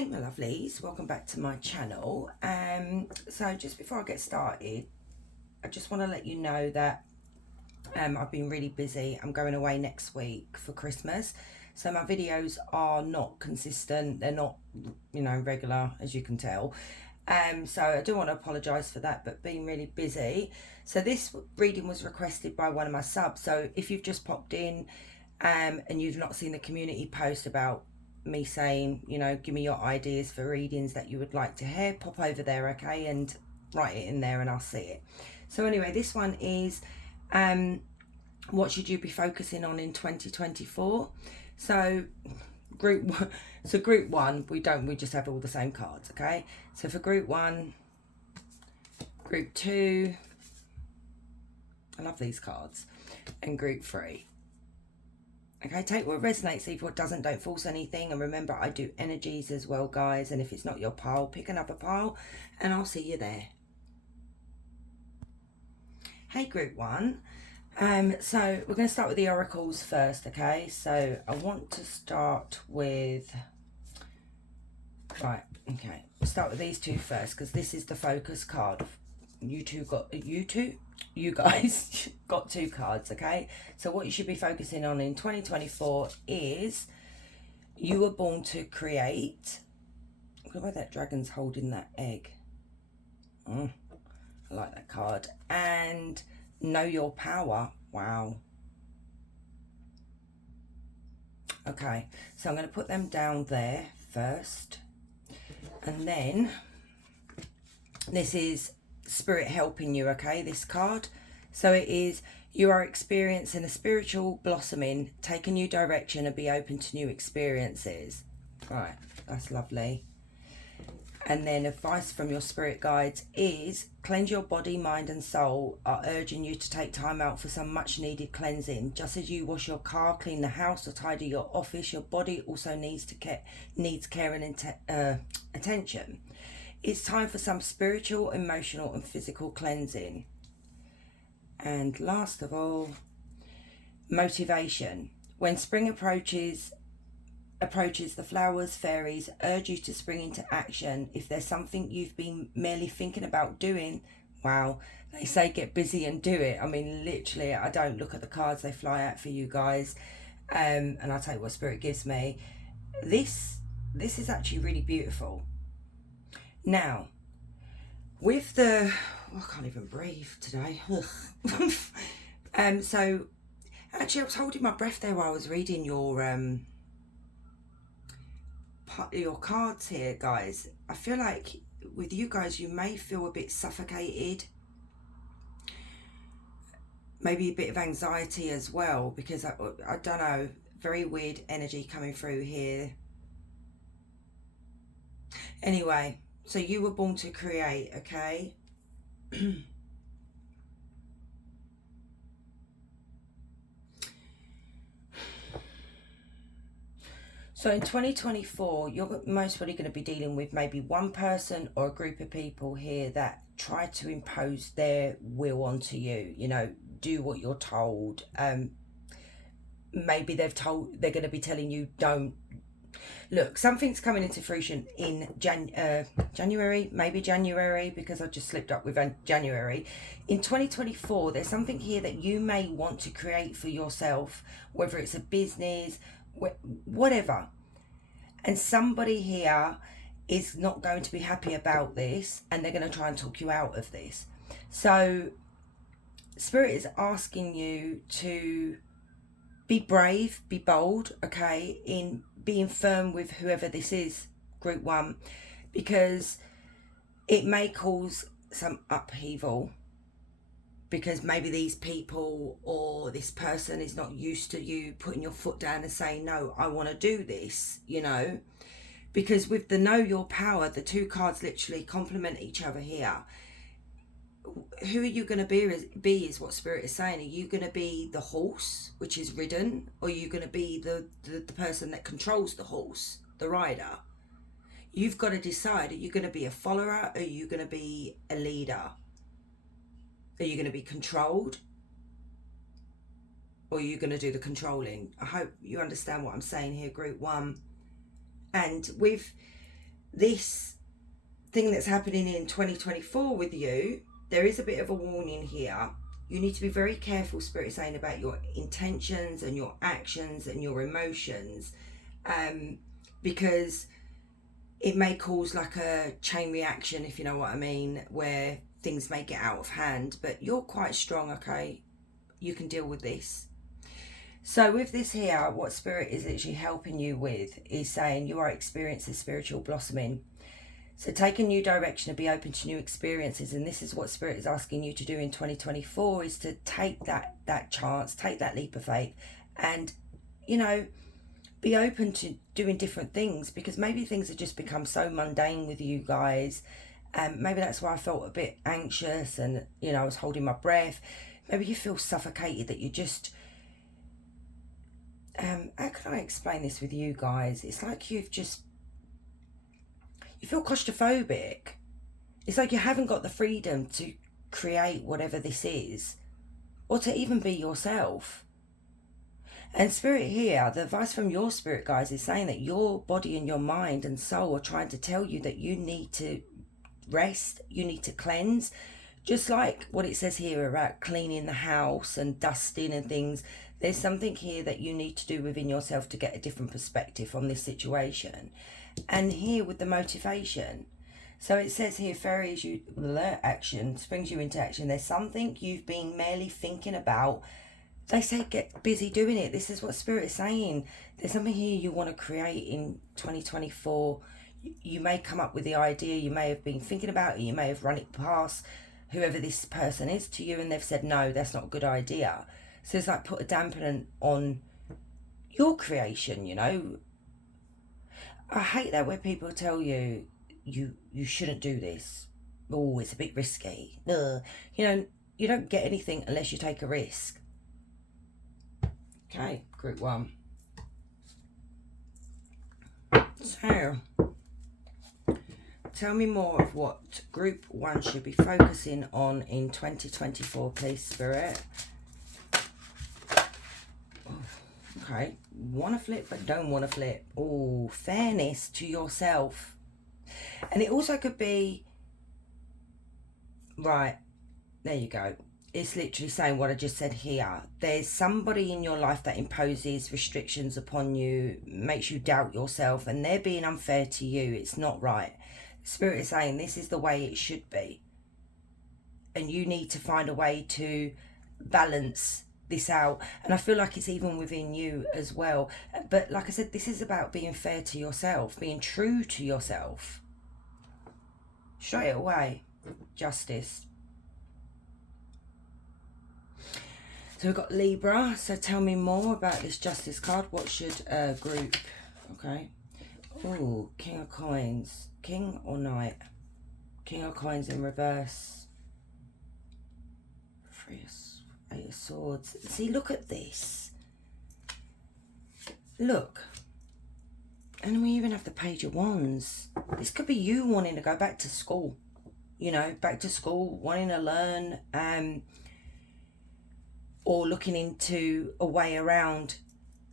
Hey my lovelies, welcome back to my channel. So just before I get started, I just want to let you know that I've been really busy. I'm going away next week for Christmas, so my videos are not consistent. They're not, regular, as you can tell. So I do want to apologise for that, but being really busy. So this reading was requested by one of my subs. So if you've just popped in and you've not seen the community post about me saying, give me your ideas for readings that you would like to hear, pop over there, okay, and write it in there and I'll see it. So anyway, this one is what should you be focusing on in 2024? So group one, we just have all the same cards, okay? So for group one, group two, I love these cards, and group three. Okay, take what resonates, leave what doesn't, don't force anything. And remember, I do energies as well, guys. And if it's not your pile, pick another pile and I'll see you there. Hey, group one. So we're going to start with the oracles first, okay? So I want to start with... Right, okay. We'll start with these two first because this is the focus card. You guys got two cards, okay? So what you should be focusing on in 2024 is you were born to create. Look at where that dragon's holding that egg. I like that card. And know your power. Wow. Okay, so I'm going to put them down there first. And then this is Spirit helping you, okay, this card. So it is, you are experiencing a spiritual blossoming, take a new direction and be open to new experiences. Right, that's lovely. And then advice from your spirit guides is cleanse your body, mind and soul, are urging you to take time out for some much needed cleansing. Just as you wash your car, clean the house or tidy your office, your body also needs care and attention. It's time for some spiritual, emotional and physical cleansing. And last of all, motivation. When spring approaches, the flowers, fairies urge you to spring into action. If there's something you've been merely thinking about doing, wow, they say get busy and do it. I mean, literally, I don't look at the cards, they fly out for you guys. And I'll tell you what Spirit gives me. This is actually really beautiful. Now, with the... I can't even breathe today. So, actually, I was holding my breath there while I was reading your cards here, guys. I feel like with you guys, you may feel a bit suffocated. Maybe a bit of anxiety as well, because I don't know, very weird energy coming through here. Anyway, so you were born to create, okay? So in 2024, you're most probably going to be dealing with maybe one person or a group of people here that try to impose their will onto you, do what you're told. Maybe they're going to be telling you don't. Look, something's coming into fruition in January, because I just slipped up with January. In 2024, there's something here that you may want to create for yourself, whether it's a business, whatever. And somebody here is not going to be happy about this, and they're going to try and talk you out of this. So Spirit is asking you to be brave, be bold, okay, in being firm with whoever this is, group one, because it may cause some upheaval, because maybe these people or this person is not used to you putting your foot down and saying, no, I want to do this, because with the know your power, the two cards literally complement each other here. Who are you going to be is what Spirit is saying. Are you going to be the horse which is ridden, or are you going to be the person that controls the horse, the rider? You've got to decide. Are you going to be a follower, or are you going to be a leader? Are you going to be controlled, or are you going to do the controlling? I hope you understand what I'm saying here, group one. And with this thing that's happening in 2024 with you, there is a bit of a warning here. You need to be very careful, Spirit is saying, about your intentions and your actions and your emotions, because it may cause like a chain reaction, if you know what I mean, where things may get out of hand. But you're quite strong, okay? You can deal with this. So with this here, what Spirit is actually helping you with is saying you are experiencing spiritual blossoming. So take a new direction and be open to new experiences. And this is what Spirit is asking you to do in 2024, is to take that chance, take that leap of faith, and, you know, be open to doing different things, because maybe things have just become so mundane with you guys. Maybe that's why I felt a bit anxious and, you know, I was holding my breath. Maybe you feel suffocated, that you just... how can I explain this with you guys? It's like you feel claustrophobic. It's like you haven't got the freedom to create whatever this is, or to even be yourself. And Spirit here, the advice from your Spirit, guys, is saying that your body and your mind and soul are trying to tell you that you need to rest, you need to cleanse. Just like what it says here about cleaning the house and dusting and things, there's something here that you need to do within yourself to get a different perspective on this situation. And here with the motivation, so it says here, fairies, you alert action, springs you into action. There's something you've been merely thinking about. They say get busy doing it. This is what Spirit is saying. There's something here you want to create in 2024. You may come up with the idea, you may have been thinking about it, you may have run it past whoever this person is to you, and they've said, no, that's not a good idea. So it's like put a dampener on your creation, you know. I hate that where people tell you, you shouldn't do this. Oh, it's a bit risky. You know, you don't get anything unless you take a risk. Okay, group 1. So, tell me more of what group 1 should be focusing on in 2024, please, Spirit. Okay, want to flip but don't want to flip. Oh, fairness to yourself. And it also could be, right, there you go. It's literally saying what I just said here. There's somebody in your life that imposes restrictions upon you, makes you doubt yourself, and they're being unfair to you. It's not right. Spirit is saying this is the way it should be. And you need to find a way to balance this out. And I feel like it's even within you as well. But like I said, this is about being fair to yourself, being true to yourself. Straight away, justice. So we've got Libra. So tell me more about this Justice card. What should group... Okay. Oh, King of Coins. King or Knight? King of Coins in reverse. Eight of Swords. See, look at this. Look. And then we even have the Page of Wands. This could be you wanting to go back to school. You know, back to school, wanting to learn... or looking into a way around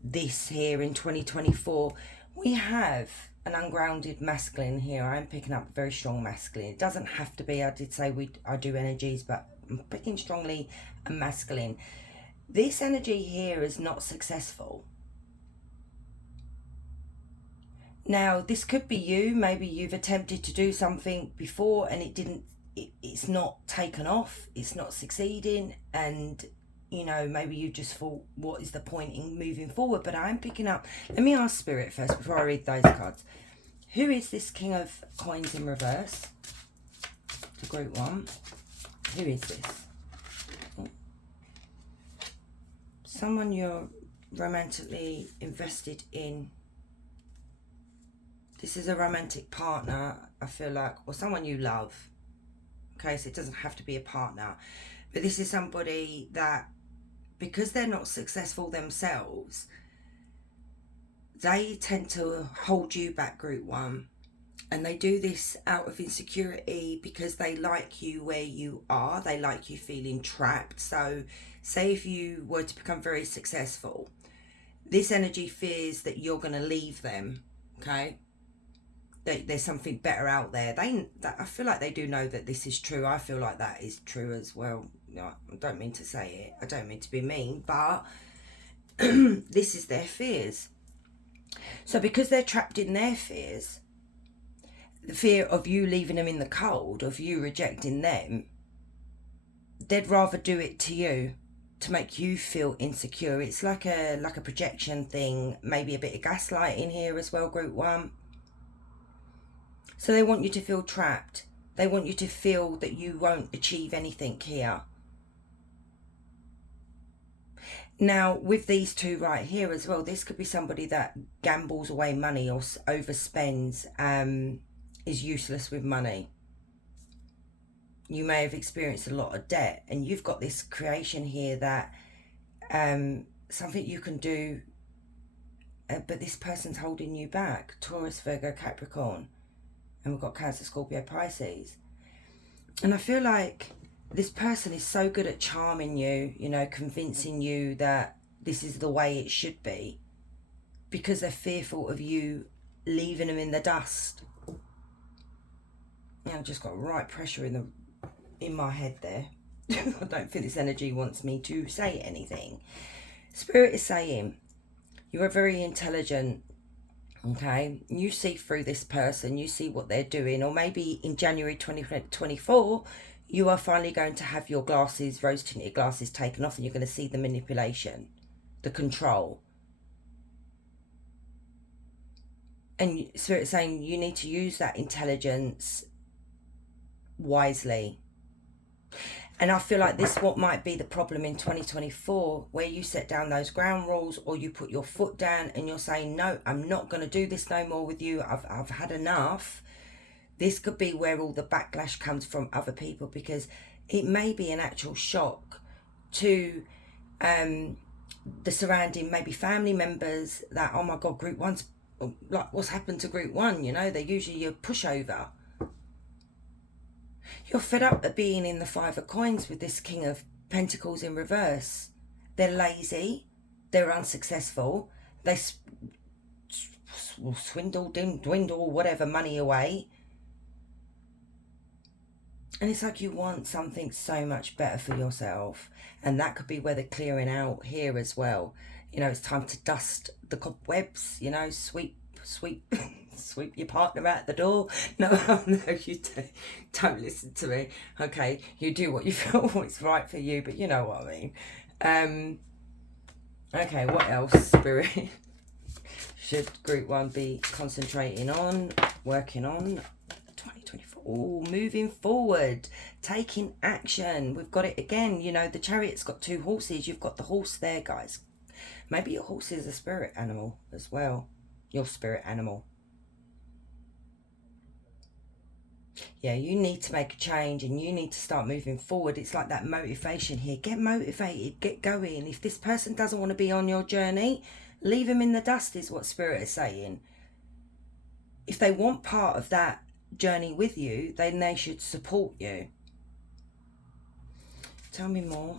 this here in 2024. We have an ungrounded masculine here. I'm picking up very strong masculine. It doesn't have to be. I did say I do energies, but I'm picking strongly a masculine. This energy here is not successful. Now, this could be you. Maybe you've attempted to do something before and it's not taken off. It's not succeeding, and you know, maybe you just thought, what is the point in moving forward? But I'm picking up... Let me ask Spirit first before I read those cards. Who is this King of Coins in reverse? To group 1. Who is this? Someone you're romantically invested in. This is a romantic partner, I feel like, or someone you love. Okay, so it doesn't have to be a partner. But this is somebody that, because they're not successful themselves, they tend to hold you back, group 1. And they do this out of insecurity because they like you where you are. They like you feeling trapped. So say if you were to become very successful, this energy fears that you're going to leave them, okay? there's something better out there. I feel like they do know that this is true. I feel like that is true as well. No, I don't mean to say it. I don't mean to be mean, but this is their fears. So because they're trapped in their fears, the fear of you leaving them in the cold, of you rejecting them, they'd rather do it to you to make you feel insecure. It's like a projection thing, maybe a bit of gaslighting here as well, group 1. So they want you to feel trapped. They want you to feel that you won't achieve anything here. Now, with these two right here as well, this could be somebody that gambles away money or overspends, is useless with money. You may have experienced a lot of debt, and you've got this creation here that something you can do, but this person's holding you back. Taurus, Virgo, Capricorn. And we've got Cancer, Scorpio, Pisces. And I feel like this person is so good at charming you, you know, convincing you that this is the way it should be, because they're fearful of you leaving them in the dust. Yeah, I've just got right pressure in my head there. I don't think this energy wants me to say anything. Spirit is saying, you are very intelligent. Okay, you see through this person, you see what they're doing, or maybe in January 2024, you are finally going to have your glasses, rose-tinted glasses taken off, and you're going to see the manipulation, the control. And Spirit saying you need to use that intelligence wisely. And I feel like this what might be the problem in 2024, where you set down those ground rules, or you put your foot down and you're saying, no, I'm not going to do this no more with you. I've had enough. This could be where all the backlash comes from other people, because it may be an actual shock to the surrounding, maybe family members, that, oh my God, group 1's, like, what's happened to group 1? You know, they're usually your pushover. You're fed up at being in the 5 of Coins with this King of Pentacles in reverse. They're lazy. They're unsuccessful. They swindle, dwindle, whatever, money away. And it's like you want something so much better for yourself. And that could be where they're clearing out here as well. You know, it's time to dust the cobwebs, you know, sweep your partner out the door. No, no, you don't listen to me. Okay, you do what you feel is right for you, but you know what I mean. Okay, what else, Spirit? Should group 1 be concentrating on, working on? 2024, oh, moving forward, taking action. We've got it again. You know, the Chariot's got 2 horses. You've got the horse there, guys. Maybe your horse is a spirit animal as well. Your spirit animal. Yeah, you need to make a change, and you need to start moving forward. It's like that motivation here. Get motivated, get going. If this person doesn't want to be on your journey, leave them in the dust, is what Spirit is saying. If they want part of that journey with you, then they should support you. Tell me more.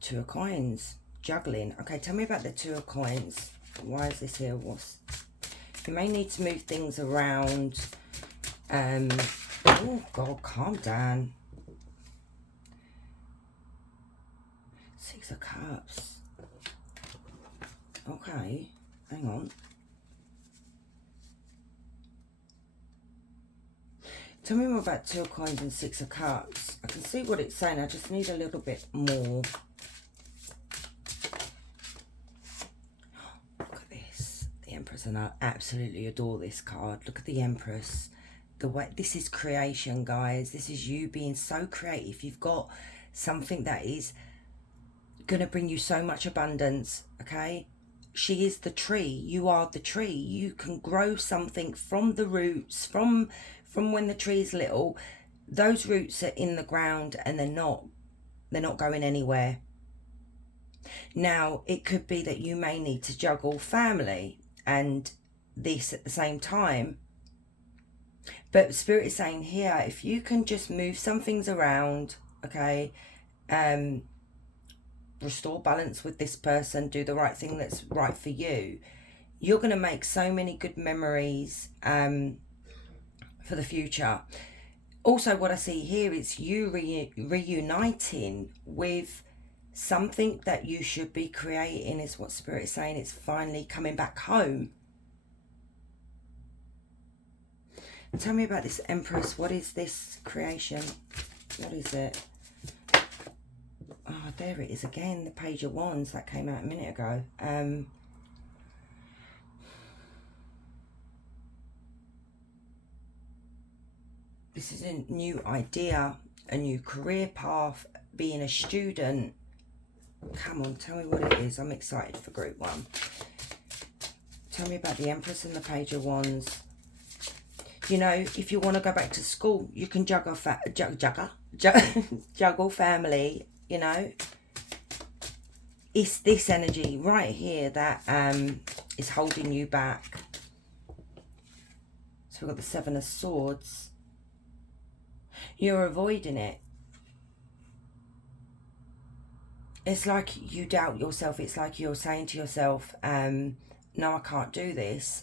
2 of Coins. Juggling. Okay, tell me about the 2 of Coins. Why is this here? You may need to move things around. Oh God, calm down. 6 of Cups. Okay, hang on. Tell me more about 2 of Coins and 6 of Cups. I can see what it's saying. I just need a little bit more. Empress, and I absolutely adore this card. Look at the Empress. The way this is creation, guys. This is you being so creative. You've got something that is going to bring you so much abundance. Okay, she is the tree. You are the tree. You can grow something from the roots, from when the tree is little. Those roots are in the ground, and they're not going anywhere. Now, it could be that you may need to juggle family and this at the same time, but Spirit is saying here, if you can just move some things around, okay, restore balance with this person, do the right thing that's right for you, you're going to make so many good memories for the future. Also, what I see here is you reuniting with something that you should be creating, is what Spirit is saying. It's finally coming back home. Tell me about this Empress. What is this creation? What is it? Oh, there it is again. The Page of Wands that came out a minute ago. This is a new idea, a new career path, being a student. Come on, tell me what it is. I'm excited for group 1. Tell me about the Empress and the Page of Wands. You know, if you want to go back to school, you can juggle family, you know. It's this energy right here that is holding you back. So we've got the Seven of Swords. You're avoiding it. It's like you doubt yourself. It's like you're saying to yourself, no, I can't do this.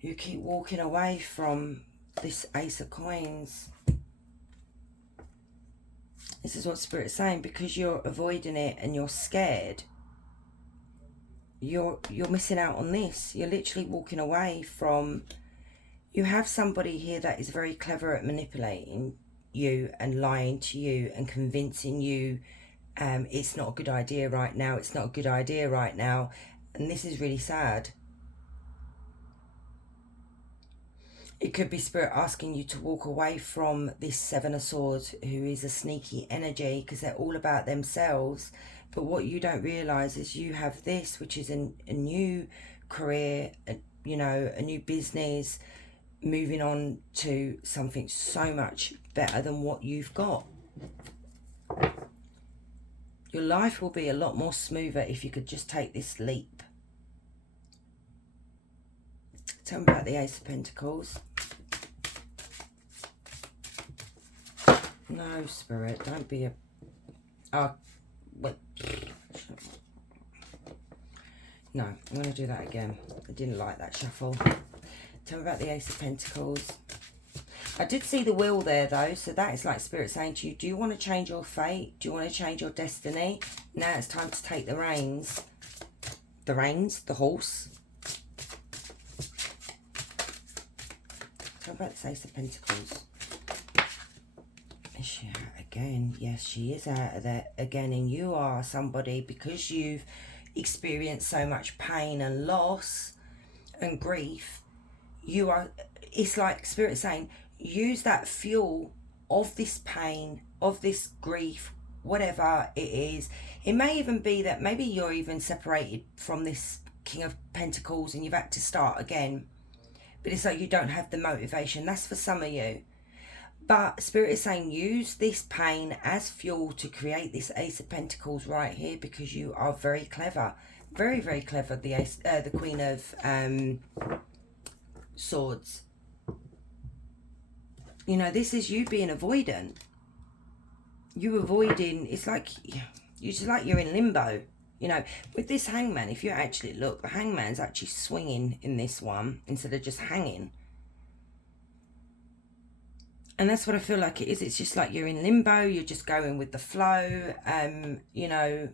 You keep walking away from this Ace of Coins. This is what Spirit's saying, because you're avoiding it and you're scared. You're missing out on this. You're literally walking away from... You have somebody here that is very clever at manipulating you and lying to you and convincing you it's not a good idea right now. It's not a good idea right now. And this is really sad. It could be Spirit asking you to walk away from this Seven of Swords, who is a sneaky energy, because they're all about themselves. But what you don't realise is you have this, which is a new career, you know, a new business, moving on to something so much better than what you've got. Your life will be a lot more smoother if you could just take this leap. Tell me about the Ace of Pentacles. No, Spirit, don't be a... wait. No, I'm going to do that again. I didn't like that shuffle. Tell me about the Ace of Pentacles. I did see the wheel there, though, so that is like Spirit saying to you, do you want to change your fate? Do you want to change your destiny? Now it's time to take the reins. The reins, the horse. Tell me about this Ace of Pentacles. Is she out again? Yes, she is out of there again, and you are somebody, because you've experienced so much pain and loss and grief, you are, it's like Spirit saying, use that fuel of this pain, of this grief, whatever it is. It may even be that maybe you're even separated from this King of Pentacles and you've had to start again, but it's like you don't have the motivation. That's for some of you. But Spirit is saying, use this pain as fuel to create this Ace of Pentacles right here, because you are very clever. Very, very clever. The Queen of Swords. You know, this is you being avoidant. You avoiding, it's like, it's like you're in limbo. You know, with this Hangman, if you actually look, the Hangman's actually swinging in this one instead of just hanging. And that's what I feel like it is. It's just like you're in limbo. You're just going with the flow. You know,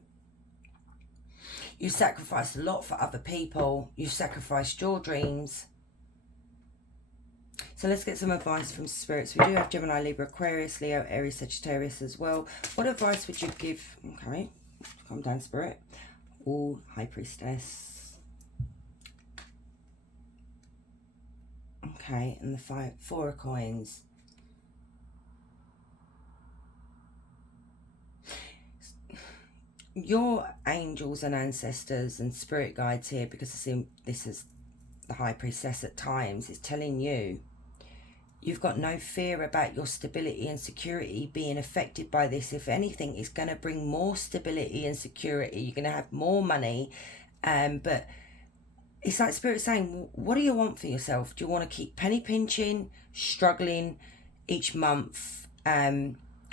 you sacrificed a lot for other people. You sacrificed your dreams. So let's get some advice from spirits. We do have Gemini, Libra, Aquarius, Leo, Aries, Sagittarius as well. What advice would you give? Okay, calm down, Spirit. Oh, High Priestess. Okay, and the Four of Coins. Your angels and ancestors and spirit guides here, because this is the High Priestess at times, is telling you you've got no fear about your stability and security being affected by this. If anything, it's going to bring more stability and security. You're going to have more money. But it's like Spirit saying, what do you want for yourself? Do you want to keep penny pinching, struggling each month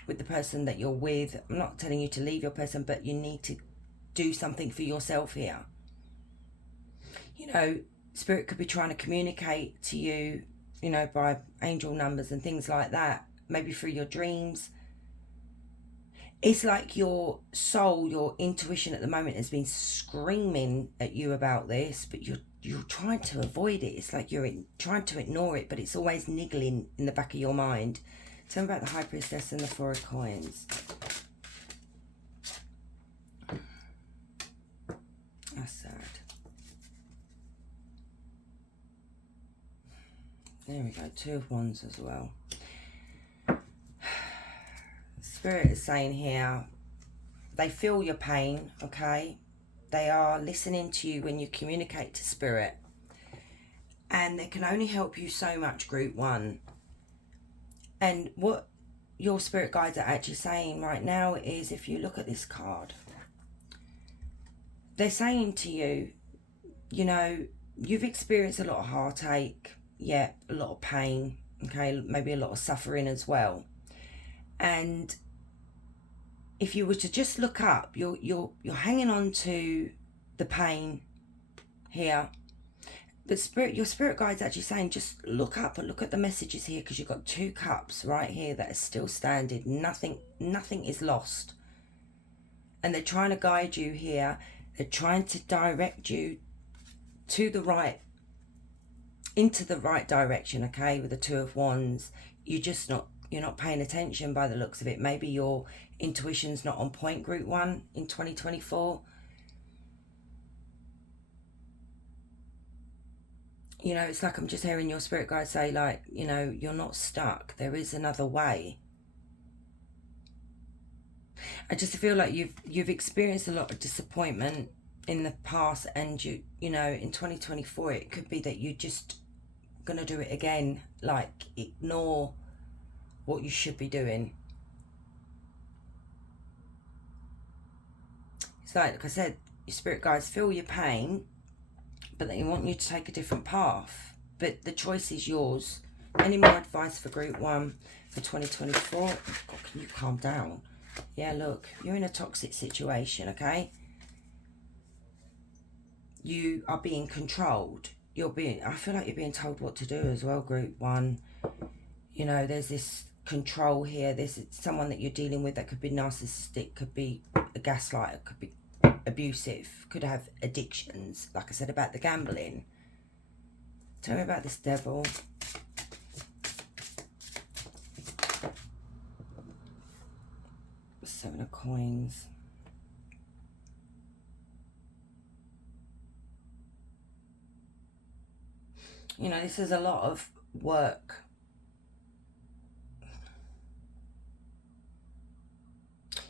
with the person that you're with. I'm not telling you to leave your person, but you need to do something for yourself here. You know, Spirit could be trying to communicate to you, you know, by angel numbers and things like that, maybe through your dreams. It's like your soul, your intuition at the moment has been screaming at you about this, but you're trying to avoid it. It's like you're trying to ignore it, but it's always niggling in the back of your mind. Tell me about the High Priestess and the Four of Coins. That's sad. There we go, Two of Wands as well. Spirit is saying here, they feel your pain, okay? They are listening to you when you communicate to Spirit. And they can only help you so much, Group 1. And what your spirit guides are actually saying right now is, if you look at this card, they're saying to you, you know, you've experienced a lot of heartache, yeah, a lot of pain, okay, maybe a lot of suffering as well. And if you were to just look up, you're hanging on to the pain here. But your spirit guide's actually saying, just look up and look at the messages here, because you've got 2 cups right here that are still standing. Nothing is lost. And they're trying to guide you here. They're trying to direct you to the right, into the right direction, okay, with the Two of Wands. You're not paying attention by the looks of it. Maybe your intuition's not on point, Group 1, in 2024. You know, it's like I'm just hearing your spirit guide say, like, you know, you're not stuck. There is another way. I just feel like you've experienced a lot of disappointment in the past, and you know, in 2024 it could be that you're just gonna do it again. Like, ignore what you should be doing. It's like I said, your spirit guides feel your pain, but they want you to take a different path. But the choice is yours. Any more advice for Group 1 for 2024? God, can you calm down? Yeah, look, you're in a toxic situation, okay? You are being controlled. I feel like you're being told what to do as well, Group 1. You know, there's this control here. There's someone that you're dealing with that could be narcissistic, could be a gaslighter, could be abusive, could have addictions, like I said about the gambling. Tell me about this Devil. Seven of Coins. You know, this is a lot of work.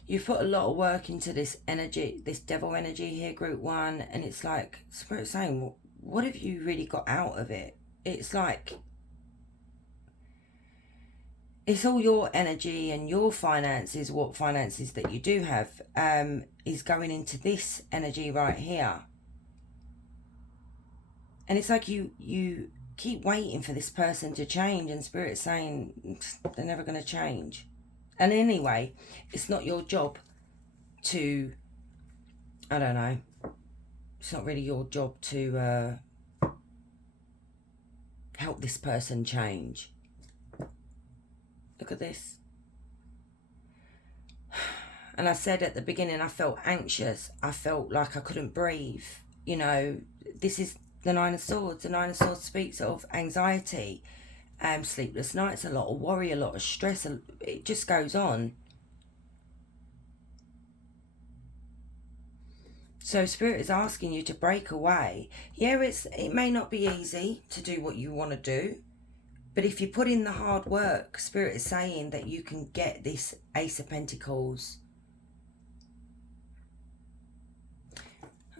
You've put a lot of work into this energy, this Devil energy here, Group 1, and it's like, Spirit's saying, what have you really got out of it? It's like, it's all your energy and your finances, what finances that you do have, is going into this energy right here. And it's like you keep waiting for this person to change, and Spirit's saying they're never going to change. And anyway, it's not your job to, I don't know, it's not really your job to help this person change. Look at this. And I said at the beginning, I felt anxious. I felt like I couldn't breathe. You know, this is the Nine of Swords. The Nine of Swords speaks of anxiety, sleepless nights, a lot of worry, a lot of stress. It just goes on. So Spirit is asking you to break away. Yeah, it may not be easy to do what you want to do, but if you put in the hard work, Spirit is saying that you can get this Ace of Pentacles.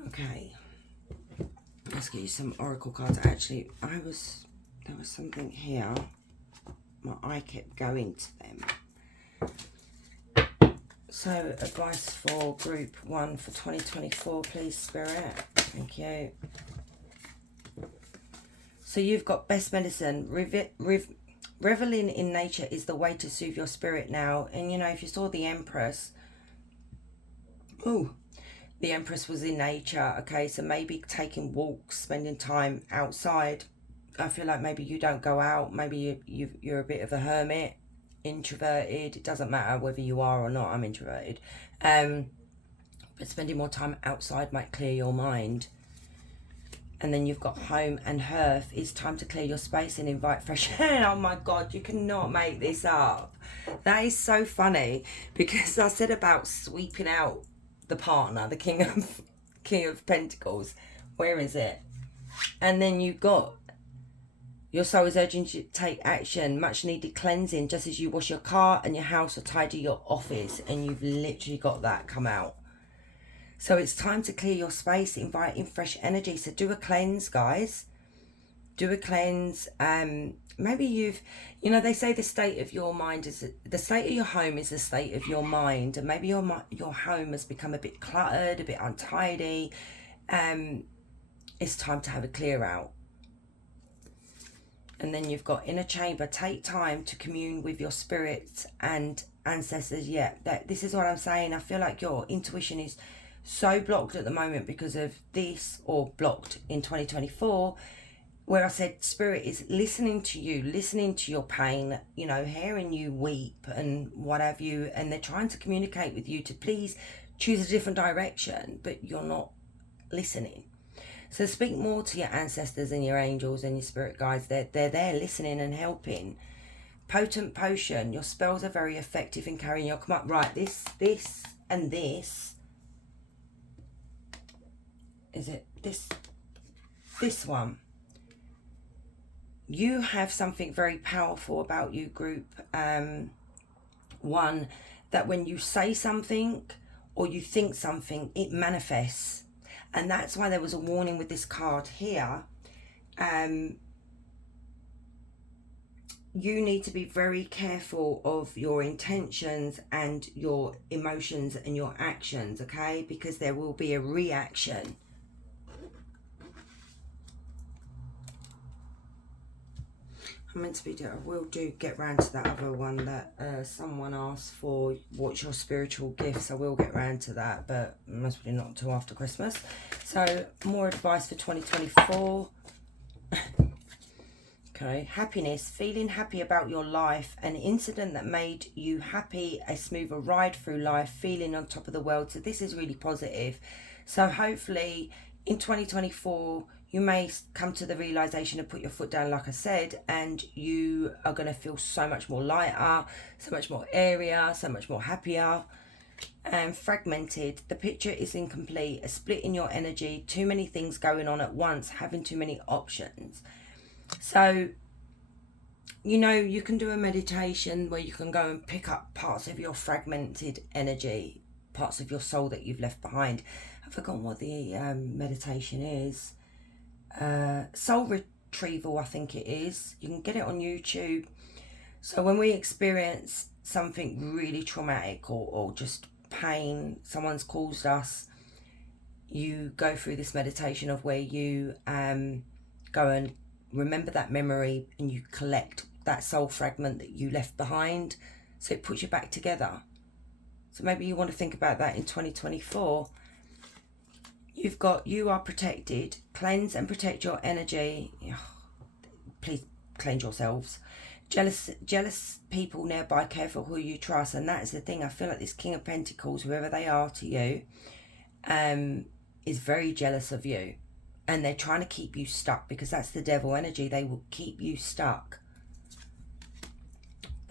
Okay. Let's get you some oracle cards. Actually, there was something here. My eye kept going to them. So, advice for Group 1 for 2024, please, Spirit. Thank you. So you've got Best Medicine, Reveling in nature is the way to soothe your spirit now. And you know, if you saw the Empress, oh, the Empress was in nature. Okay, so maybe taking walks, spending time outside. I feel like maybe you don't go out. Maybe you're a bit of a hermit, introverted. It doesn't matter whether you are or not. I'm introverted. But spending more time outside might clear your mind. And then you've got home and hearth. It's time to clear your space and invite fresh air. Oh my God, you cannot make this up. That is so funny, because I said about sweeping out the partner, the King of Pentacles. Where is it? And then you've got, your soul is urging you to take action, much needed cleansing, just as you wash your car and your house or tidy your office. And you've literally got that come out. So it's time to clear your space, invite in fresh energy. So do a cleanse, guys. Do a cleanse. Maybe you've, you know, they say the state of your mind is, the state of your home is the state of your mind. And maybe your home has become a bit cluttered, a bit untidy. It's time to have a clear out. And then you've got inner chamber. Take time to commune with your spirits and ancestors. Yeah, this is what I'm saying. I feel like your intuition is so blocked at the moment because of this, or blocked in 2024, where I said spirit is listening to you, listening to your pain, you know, hearing you weep and what have you, and they're trying to communicate with you to please choose a different direction, but you're not listening. So speak more to your ancestors and your angels and your spirit guides. They're there listening and helping. Potent potion. Your spells are very effective in carrying your command. Right, this and this. Is it this one? You have something very powerful about you, group. One, that when you say something or you think something, it manifests. And that's why there was a warning with this card here. You need to be very careful of your intentions and your emotions and your actions, okay? Because there will be a reaction. I'm meant to be doing, I will get round to that other one that someone asked for, what's your spiritual gifts. I will get round to that, but most probably not until after Christmas. So more advice for 2024. Okay, happiness, feeling happy about your life, an incident that made you happy, a smoother ride through life, feeling on top of the world. So this is really positive. So hopefully in 2024, you may come to the realization and put your foot down, like I said, and you are going to feel so much more lighter, so much more airier, so much more happier. And fragmented, the picture is incomplete, a split in your energy, too many things going on at once, having too many options. So, you know, you can do a meditation where you can go and pick up parts of your fragmented energy, parts of your soul that you've left behind. I've forgotten what the meditation is. Soul retrieval, I think it is. You can get it on YouTube. So when we experience something really traumatic or just pain, someone's caused us, you go through this meditation of where you go and remember that memory and you collect that soul fragment that you left behind, so it puts you back together. So maybe you want to think about that in 2024. You've got, you are protected. Cleanse and protect your energy. Please cleanse yourselves. Jealous people nearby, careful who you trust. And that is the thing. I feel like this King of Pentacles, whoever they are to you, is very jealous of you. And they're trying to keep you stuck, because that's the devil energy. They will keep you stuck.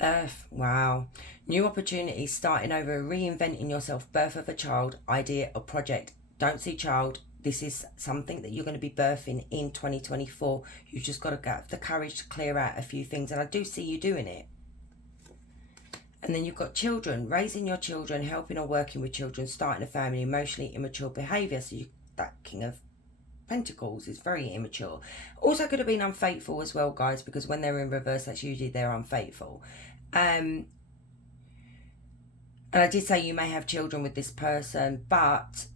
Earth, wow. New opportunities, starting over, reinventing yourself, birth of a child, idea or project. Don't see child. This is something that you're going to be birthing in 2024. You've just got to have the courage to clear out a few things. And I do see you doing it. And then you've got children, raising your children, helping or working with children, starting a family, emotionally immature behaviour. So that King of Pentacles is very immature. Also could have been unfaithful as well, guys, because when they're in reverse, that's usually they're unfaithful. And I did say you may have children with this person, but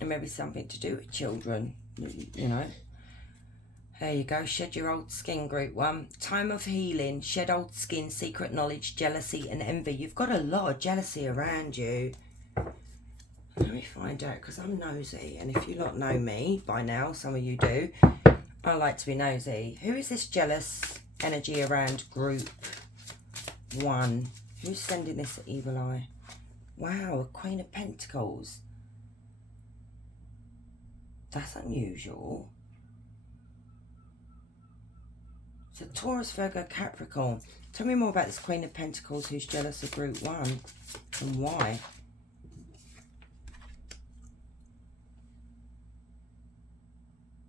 it may be something to do with children, you know. There you go. Shed your old skin, group 1. Time of healing. Shed old skin, secret knowledge, jealousy and envy. You've got a lot of jealousy around you. Let me find out, because I'm nosy. And if you lot know me by now, some of you do, I like to be nosy. Who is this jealous energy around group 1? Who's sending this evil eye? Wow, a Queen of Pentacles. That's unusual. So Taurus, Virgo, Capricorn. Tell me more about this Queen of Pentacles who's jealous of group 1 and why.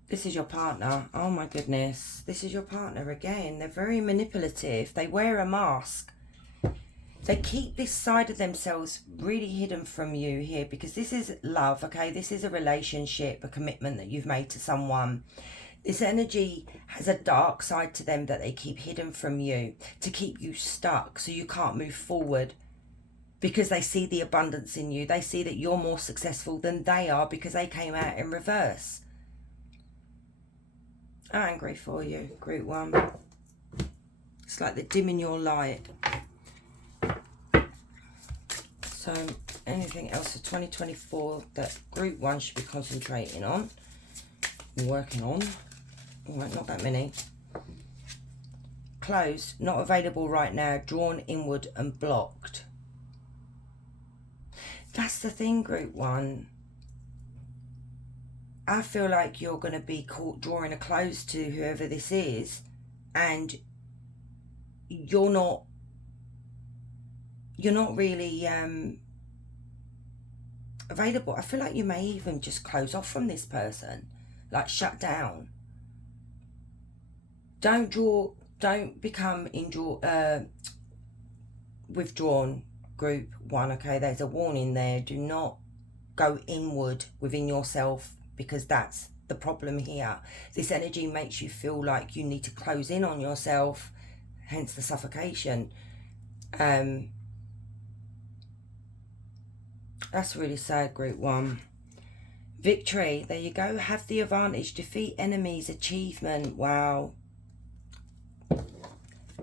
This is your partner. Oh my goodness. This is your partner again. They're very manipulative. They wear a mask. They keep this side of themselves really hidden from you here, because this is love, okay? This is a relationship, a commitment that you've made to someone. This energy has a dark side to them that they keep hidden from you to keep you stuck so you can't move forward, because they see the abundance in you. They see that you're more successful than they are because they came out in reverse. I'm angry for you, group 1. It's like they're dimming your light. So anything else for 2024 that group 1 should be concentrating on, working on? All right, not that many. Closed, not available right now, drawn inward and blocked. That's the thing, group 1. I feel like you're going to be caught drawing a close to whoever this is, and you're not really available. I feel like you may even just close off from this person, like shut down. Don't become withdrawn, group 1, okay? There's a warning there. Do not go inward within yourself, because that's the problem here. This energy makes you feel like you need to close in on yourself, hence the suffocation. That's really sad, group 1. Victory, there you go. Have the advantage, defeat enemies, achievement. Wow.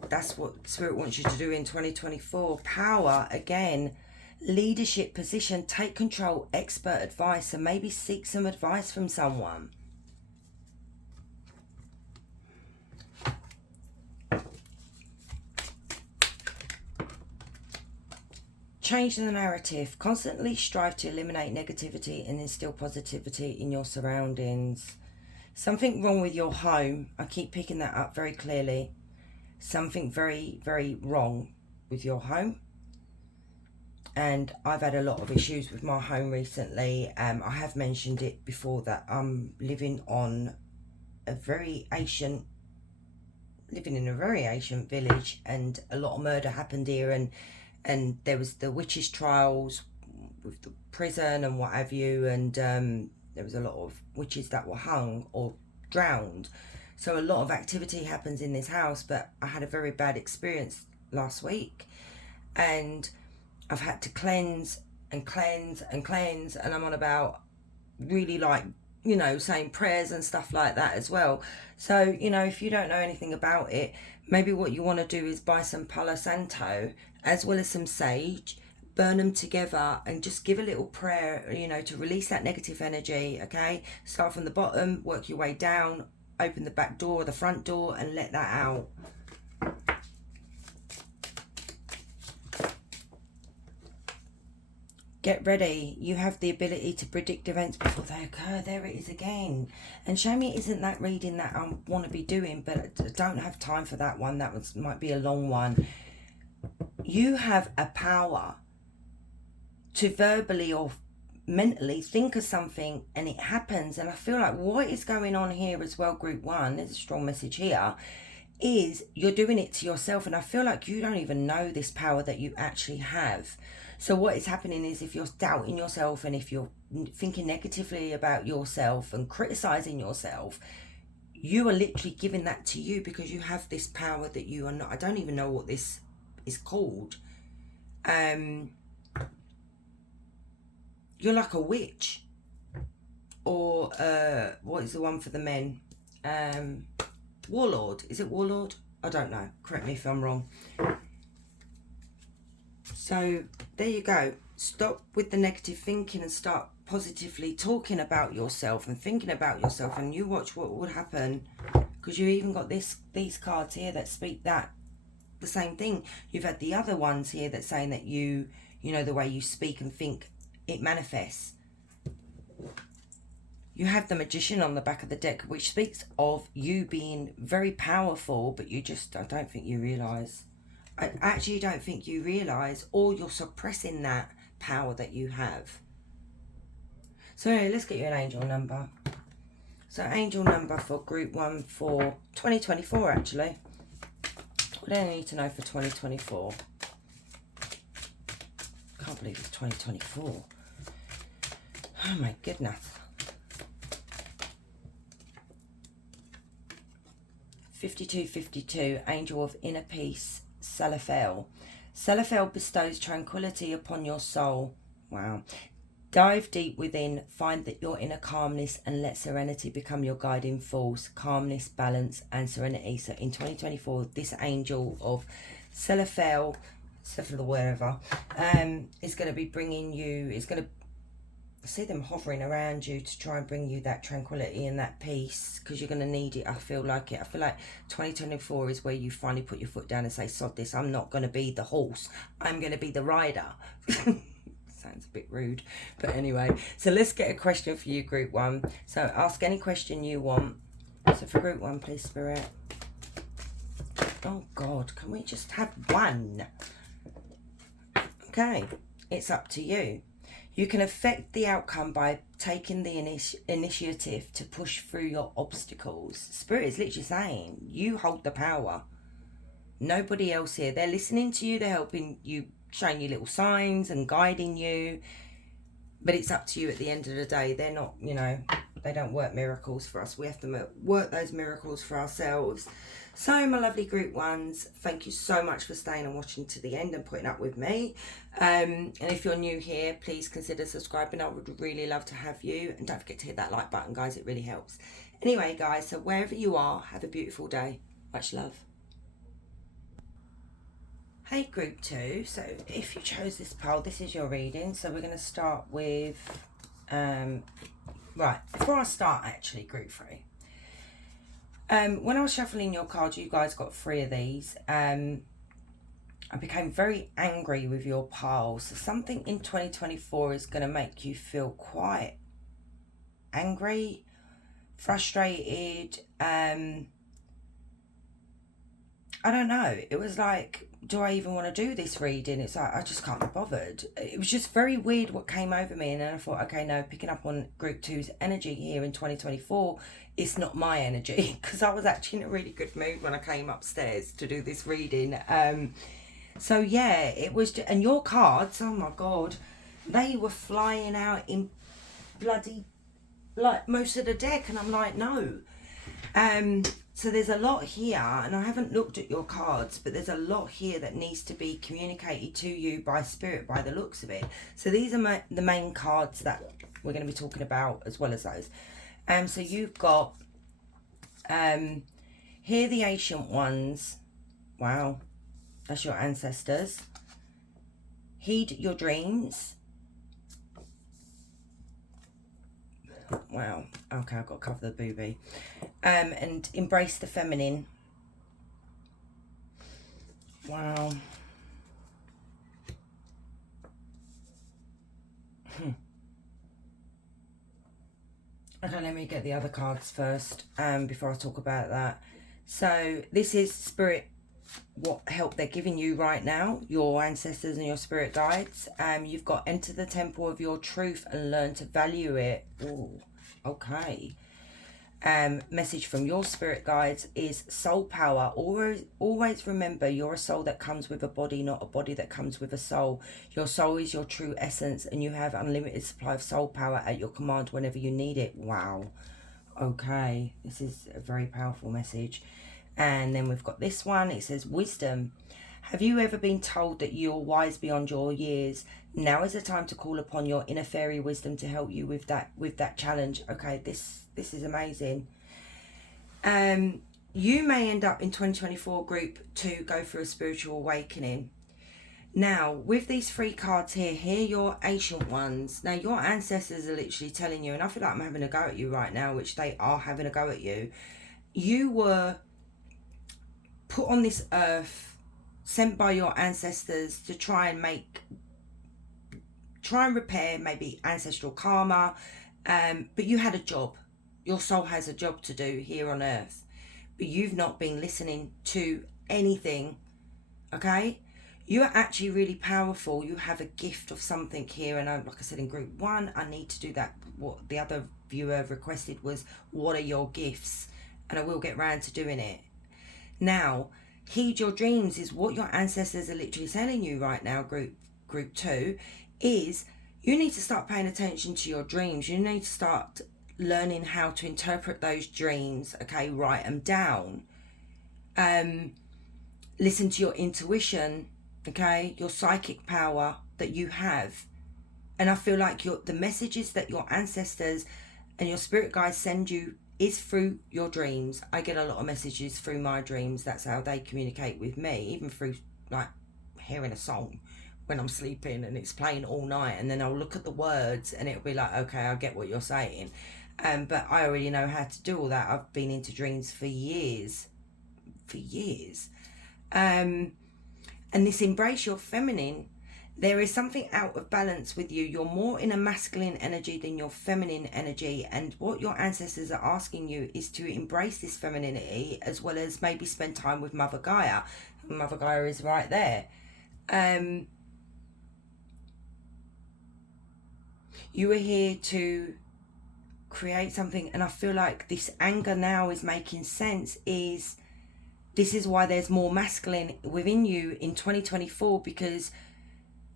That's what Spirit wants you to do in 2024. Power, again. Leadership position, take control, expert advice, and maybe seek some advice from someone. Change the narrative. Constantly strive to eliminate negativity and instill positivity in your surroundings. Something wrong with your home. I keep picking that up very clearly. Something very, very wrong with your home. And I've had a lot of issues with my home recently. I have mentioned it before that I'm living in a very ancient village, and a lot of murder happened here, and there was the witches' trials with the prison and what have you, and there was a lot of witches that were hung or drowned. So a lot of activity happens in this house, but I had a very bad experience last week, and I've had to cleanse and cleanse and cleanse, and I'm on about really, like, you know, saying prayers and stuff like that as well. So, you know, if you don't know anything about it, maybe what you want to do is buy some Palo Santo as well as some sage, burn them together and just give a little prayer, you know, to release that negative energy, okay? Start from the bottom, work your way down, open the back door or the front door and let that out. Get ready. You have the ability to predict events before they occur. There it is again. And show me, isn't that reading that I want to be doing, but I don't have time for that one. That might be a long one. You have a power to verbally or mentally think of something and it happens. And I feel like what is going on here as well, group 1, there's a strong message here, is you're doing it to yourself. And I feel like you don't even know this power that you actually have. So what is happening is, if you're doubting yourself and if you're thinking negatively about yourself and criticizing yourself, you are literally giving that to you, because you have this power that you are not. I don't even know what this is called. You're like a witch, or what is the one for the men? Warlord. Is it Warlord? I don't know. Correct me if I'm wrong. So there you go. Stop with the negative thinking and start positively talking about yourself and thinking about yourself, and you watch what would happen. Because you even got these cards here that speak that the same thing. You've had the other ones here that saying that you know, the way you speak and think, it manifests. You have the Magician on the back of the deck, which speaks of you being very powerful, but I don't think you realise. I actually don't think you realise, or you're suppressing that power that you have. So anyway, let's get you an angel number. So angel number for group 1 for 2024, actually. What do I need to know for 2024? Can't believe it's 2024. Oh my goodness. 5252, Angel of Inner Peace, Seraphel. Seraphel bestows tranquility upon your soul. Wow. Dive deep within, find that your inner calmness, and let serenity become your guiding force. Calmness, balance, and serenity. So in 2024, this angel of Seraphel, wherever, is going to be bringing you, it's going to see them hovering around you to try and bring you that tranquility and that peace, because you're going to need it. I feel like 2024 is where you finally put your foot down and say, sod this, I'm not going to be the horse, I'm going to be the rider. Sounds a bit rude, but anyway. So let's get a question for you, group 1. So ask any question you want. So for group 1, please, Spirit. Oh God, can we just have one? Okay, it's up to you. You can affect the outcome by taking the initiative to push through your obstacles. Spirit is literally saying, you hold the power. Nobody else here. They're listening to you. They're helping you, showing you little signs and guiding you. But it's up to you at the end of the day. They're not, you know, they don't work miracles for us. We have to work those miracles for ourselves. So, my lovely group 1s, thank you so much for staying and watching to the end and putting up with me. And if you're new here, please consider subscribing. I would really love to have you. And don't forget to hit that like button, guys. It really helps. Anyway, guys, so wherever you are, have a beautiful day. Much love. Hey, group 2. So if you chose this pole, this is your reading. So we're going to start with... right, before I start, actually, group 3. When I was shuffling your cards, you guys got 3 of these. I became very angry with your pile. So something in 2024 is going to make you feel quite angry, frustrated. I don't know. It was like, do I even want to do this reading? It's like, I just can't be bothered. It was just very weird what came over me. And then I thought, okay, no, picking up on group 2's energy here in 2024, it's not my energy. Because I was actually in a really good mood when I came upstairs to do this reading. So yeah, it was, and your cards, oh my God, they were flying out in bloody, like most of the deck. And I'm like, no. So there's a lot here, and I haven't looked at your cards, but there's a lot here that needs to be communicated to you by spirit, by the looks of it. So these are the main cards that we're going to be talking about, as well as those. So you've got here the ancient ones. Wow, that's your ancestors. Heed your dreams. Wow, okay, I've got to cover the boobie. And embrace the feminine. Wow. Okay, let me get the other cards first, before I talk about that. So this is spirit, what help they're giving you right now, your ancestors and your spirit guides. You've got enter the temple of your truth and learn to value it. Ooh, okay. Message from your spirit guides is soul power. Always remember, you're a soul that comes with a body, not a body that comes with a soul. Your soul is your true essence, and you have unlimited supply of soul power at your command whenever you need it. Wow. Okay, this is a very powerful message. And then we've got this one. It says wisdom. Have you ever been told that you're wise beyond your years? Now is the time to call upon your inner fairy wisdom to help you with that challenge. Okay, this is amazing. you may end up in 2024 group 2 go through a spiritual awakening. Now, with these 3 cards here your ancient ones. Now, your ancestors are literally telling you, and I feel like I'm having a go at you right now, which they are having a go at you. You were put on this earth, sent by your ancestors to try and repair maybe ancestral karma, but you had a job. Your soul has a job to do here on earth, but you've not been listening to anything. Okay, you are actually really powerful. You have a gift of something here, and like I said in group 1, I need to do that. What the other viewer requested was, what are your gifts? And I will get round to doing it. Now, heed your dreams is what your ancestors are literally telling you right now, group 2, is you need to start paying attention to your dreams. You need to start learning how to interpret those dreams. Okay, write them down. Listen to your intuition, okay, your psychic power that you have. And I feel like the messages that your ancestors and your spirit guides send you is through your dreams. I get a lot of messages through my dreams. That's how they communicate with me, even through like hearing a song when I'm sleeping and it's playing all night, and then I'll look at the words and it'll be like, okay, I get what you're saying. But I already know how to do all that. I've been into dreams for years. And this embrace your feminine, there is something out of balance with you. You're more in a masculine energy than your feminine energy, and what your ancestors are asking you is to embrace this femininity, as well as maybe spend time with Mother Gaia. Mother Gaia is right there. You are here to create something, and I feel like this anger now is making sense. This is why there's more masculine within you in 2024, because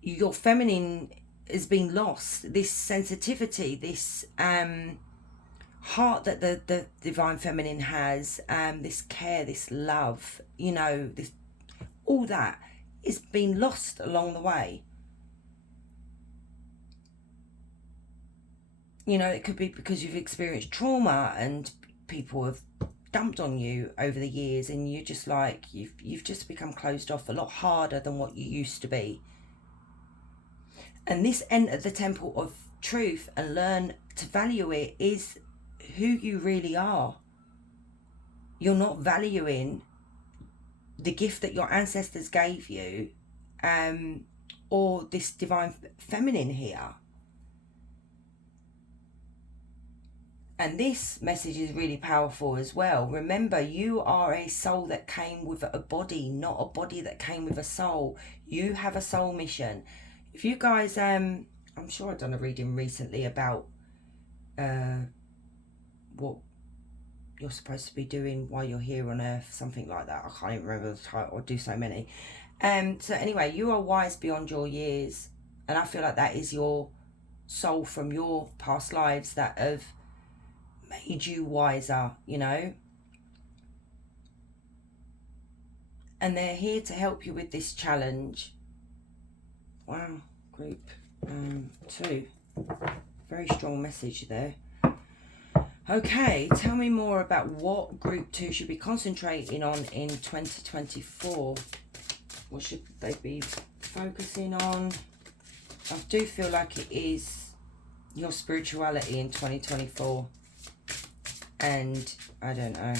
your feminine has been lost. This sensitivity, this heart that the divine feminine has, this care, this love, this, all that is been lost along the way. It could be because you've experienced trauma and people have dumped on you over the years, and you're just like, you've just become closed off a lot harder than what you used to be. And this enter the temple of truth and learn to value it is who you really are. You're not valuing the gift that your ancestors gave you, or this divine feminine here. And this message is really powerful as well. Remember, you are a soul that came with a body, not a body that came with a soul. You have a soul mission. If you guys, I'm sure I've done a reading recently about what you're supposed to be doing while you're here on Earth, something like that. I can't even remember the title. I do so many. So anyway, you are wise beyond your years, and I feel like that is your soul from your past lives that have made you wiser, and they're here to help you with this challenge. Wow, group 2, very strong message there. Okay, tell me more about what group 2 should be concentrating on in 2024. What should they be focusing on? I do feel like it is your spirituality in 2024. And I don't know,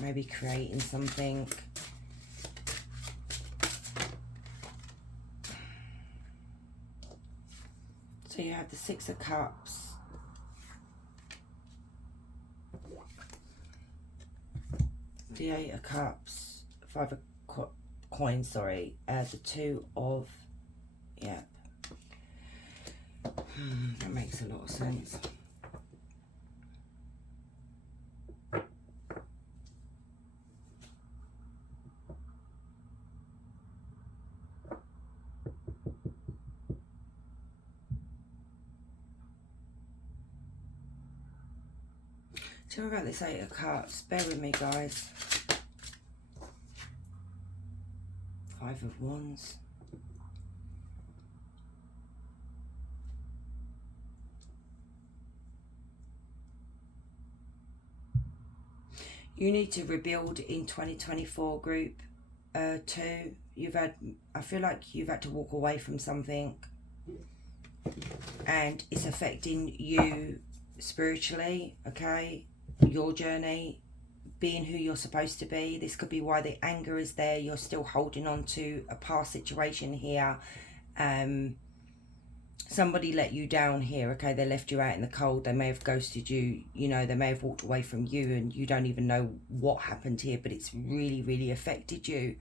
maybe creating something. So you have the 6 of Cups, the 8 of Cups, 5 of Coins, sorry, the 2 of, that makes a lot of sense. Tell me about this 8 of Cups. Bear with me, guys. 5 of Wands. You need to rebuild in 2024, group 2. I feel like you've had to walk away from something, and it's affecting you spiritually, okay? Your journey, being who you're supposed to be. This could be why the anger is there. You're still holding on to a past situation here. Somebody let you down here, okay? They left you out in the cold. They may have ghosted you, you know, they may have walked away from you, and you don't even know what happened here, but it's really, really affected you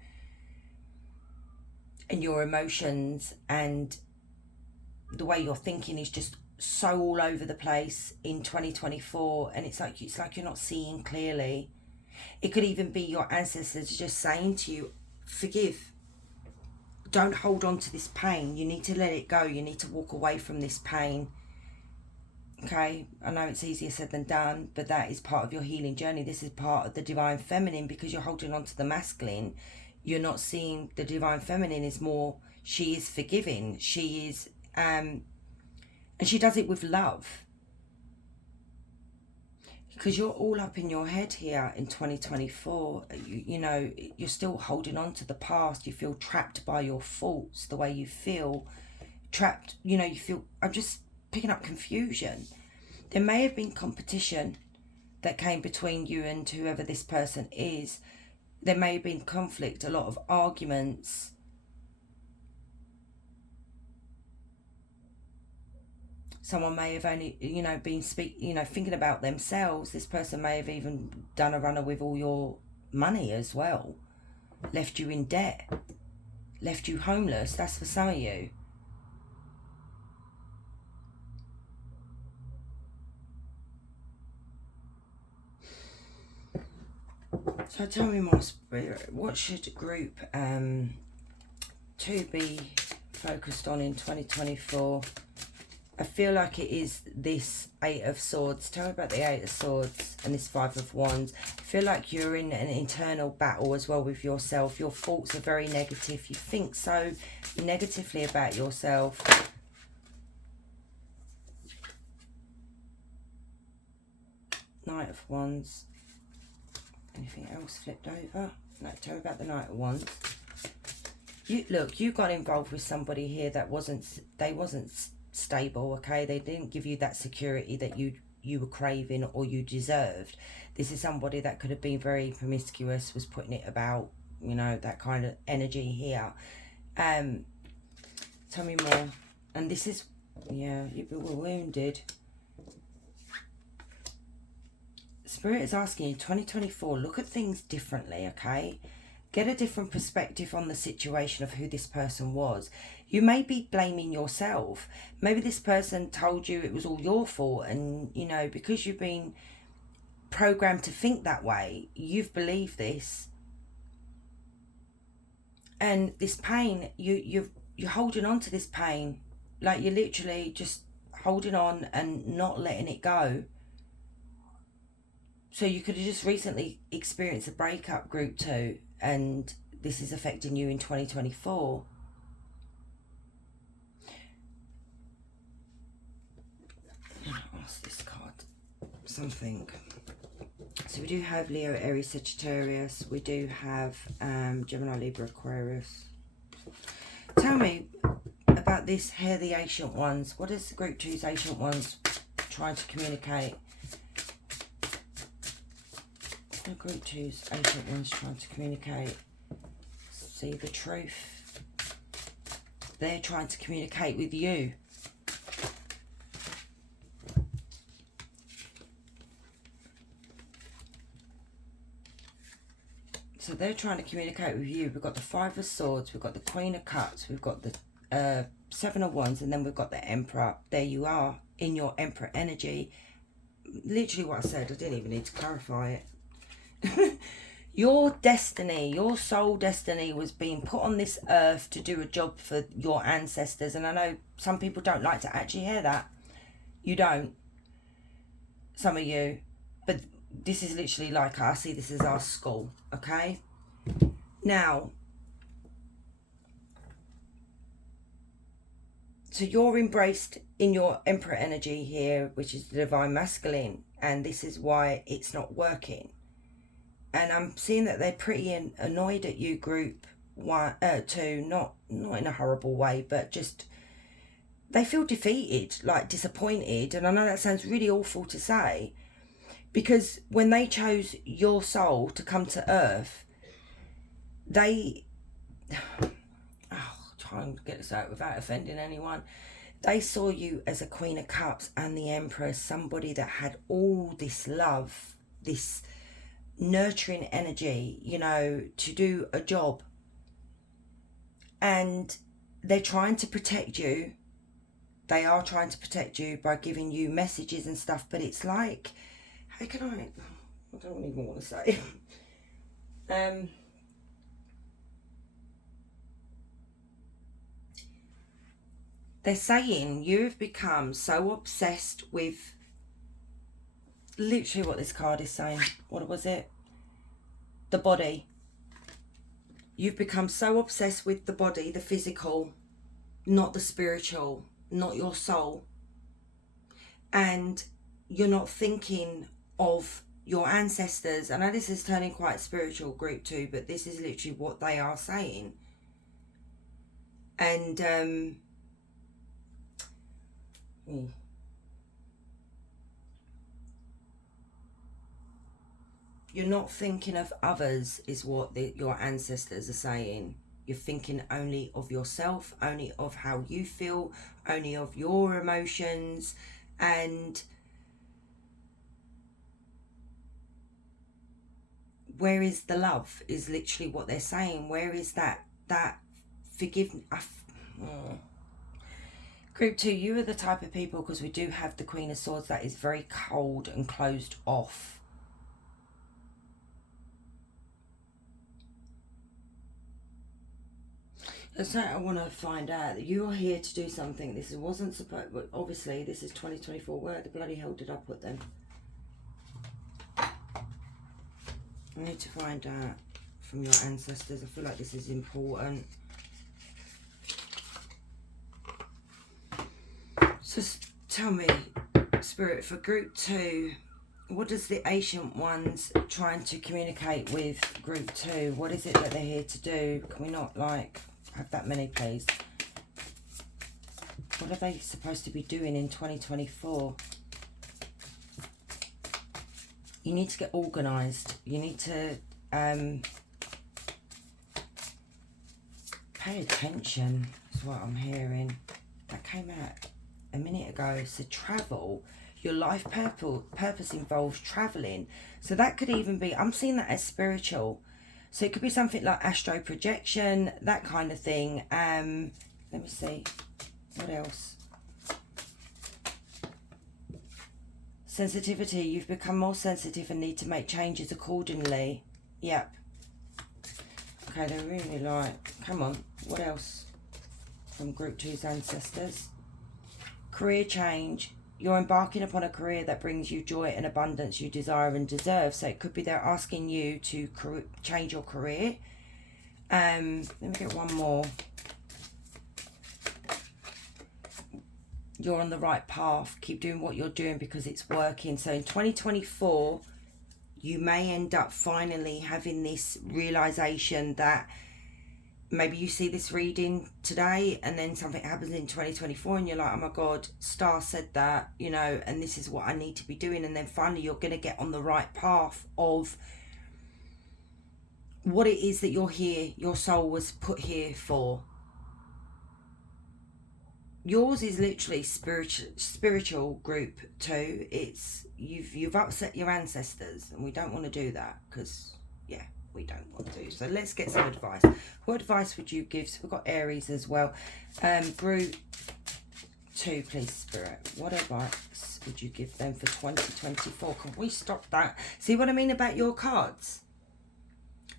and your emotions, and the way you're thinking is just so all over the place in 2024. And it's like you're not seeing clearly. It could even be your ancestors just saying to you, forgive. Don't hold on to this pain. You need to let it go. You need to walk away from this pain. Okay, I know it's easier said than done, but that is part of your healing journey. This is part of the divine feminine, because you're holding on to the masculine. You're not seeing the divine feminine is more, she is forgiving. She is, and she does it with love. Because you're all up in your head here in 2024. You know, you're still holding on to the past. You feel trapped by your faults, the way you feel trapped. You know, you feel, I'm just picking up confusion. There may have been competition that came between you and whoever this person is. There may have been conflict, a lot of arguments. Someone may have only, you know, been thinking about themselves. This person may have even done a runner with all your money as well. Left you in debt. Left you homeless. That's for some of you. So tell me more, Spirit. What should group 2 be focused on in 2024? I feel like it is this 8 of Swords. Tell me about the 8 of Swords and this 5 of Wands. I feel like you're in an internal battle as well with yourself. Your thoughts are very negative. You think so negatively about yourself. Knight of Wands. Anything else flipped over? No, tell me about the Knight of Wands. You got involved with somebody here that wasn't stable, okay? They didn't give you that security that you were craving or you deserved. This is somebody that could have been very promiscuous, was putting it about, you know, that kind of energy here. Tell me more. And this is, yeah, you were wounded. Spirit is asking you, 2024, look at things differently, okay? Get a different perspective on the situation of who this person was. You may be blaming yourself. Maybe this person told you it was all your fault, and, you know, because you've been programmed to think that way, you've believed this. And this pain, you're holding on to this pain. Like, you're literally just holding on and not letting it go. So you could have just recently experienced a breakup, group 2, and this is affecting you in 2024. Ask this card something. So we do have Leo, Aries, Sagittarius. We do have Gemini, Libra, Aquarius. Tell me about this here, the Ancient Ones. What is group 2's Ancient Ones trying to communicate? The group 2's Ancient Ones trying to communicate. See the truth. They're trying to communicate with you. So they're trying to communicate with you. We've got the 5 of Swords, we've got the Queen of Cups, we've got the 7 of Wands, and then we've got the Emperor. There you are in your Emperor energy. Literally what I said, I didn't even need to clarify it. Your destiny, your soul destiny was being put on this earth to do a job for your ancestors. And I know some people don't like to actually hear that. You don't. Some of you. But this is literally like, I see this as our school. Okay? Now, so you're embraced in your Emperor energy here, which is the Divine Masculine. And this is why it's not working. and I'm seeing that they're pretty annoyed at you, group one, two, not in a horrible way, but just they feel defeated, like disappointed. And I know that sounds really awful to say, because when they chose your soul to come to earth, they try and get this out without offending anyone. They saw you as a Queen of Cups and the Empress, somebody that had all this love, this nurturing energy, you know, to do a job. And they're trying to protect you. They are trying to protect you by giving you messages and stuff, but it's like, how can I don't even want to say. They're saying you've become so obsessed with literally what this card is saying. What was it? The body. You've become so obsessed with the body, the physical, not the spiritual, not your soul. And you're not thinking of your ancestors. I know this is turning quite spiritual, group two, but this is literally what they are saying. And you're not thinking of others, is what your ancestors are saying. You're thinking only of yourself, only of how you feel, only of your emotions. And where is the love, is literally what they're saying. Where is that forgiveness? Group two, you are the type of people, because we do have the Queen of Swords, that is very cold and closed off. That's what I want to find out. That you are here to do something. This wasn't supposed, but obviously this is 2024. Where the bloody hell did I put them? I need to find out from your ancestors. I feel like this is important. So tell me, Spirit, for group two, what does the Ancient Ones trying to communicate with group two? What is it that they're here to do? Can we not, like, have that many, please? What are they supposed to be doing in 2024? You need to get organised. You need to pay attention, is what I'm hearing. That came out a minute ago. So travel. Your life purpose involves travelling. So that could even be, I'm seeing that as spiritual. So it could be something like astro projection, that kind of thing. Let me see. What else? Sensitivity. You've become more sensitive and need to make changes accordingly. Yep. Okay, they're really like, come on. What else? From group two's ancestors. Career change. You're embarking upon a career that brings you joy and abundance you desire and deserve. So it could be they're asking you to change your career. Let me get one more. You're on the right path. Keep doing what you're doing because it's working. So in 2024, you may end up finally having this realization that maybe you see this reading today and then something happens in 2024 and you're like, oh my God, Star said that, you know, and this is what I need to be doing. And then finally you're going to get on the right path of what it is that you're here, your soul was put here for. Yours is literally spiritual group two. It's you've upset your ancestors, and we don't want to do that because yeah, we don't want to. So let's get some advice. What advice would you give? So we've got Aries as well. Group two, please, Spirit. What advice would you give them for 2024? Can we stop that? See what I mean about your cards?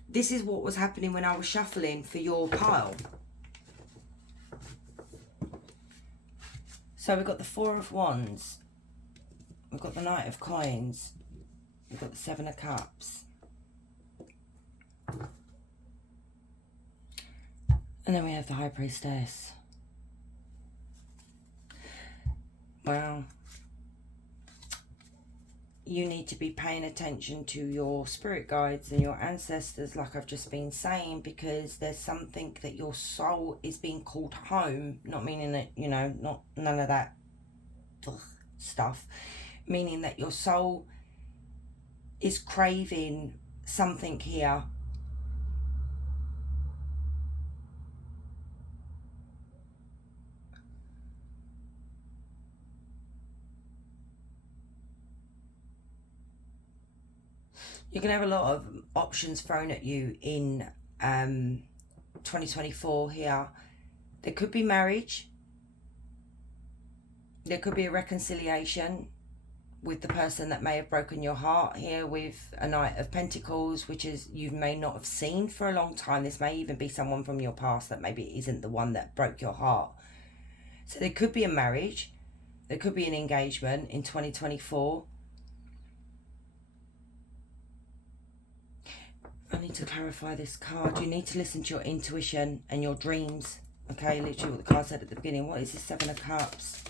This is what was happening when I was shuffling for your pile. So we've got the Four of Wands. We've got the Knight of Coins. We've got the Seven of Cups. And then we have the High Priestess. Well, you need to be paying attention to your spirit guides and your ancestors, like I've just been saying, because there's something that your soul is being called home. Not meaning that, you know, not none of that stuff, meaning that your soul is craving something here. You're going to have a lot of options thrown at you in 2024 here. There could be marriage. There could be a reconciliation with the person that may have broken your heart here, with a Knight of Pentacles, which is you may not have seen for a long time. This may even be someone from your past that maybe isn't the one that broke your heart. So there could be a marriage. There could be an engagement in 2024. I need to clarify this card. You need to listen to your intuition and your dreams. Okay, literally what the card said at the beginning. What is this Seven of Cups?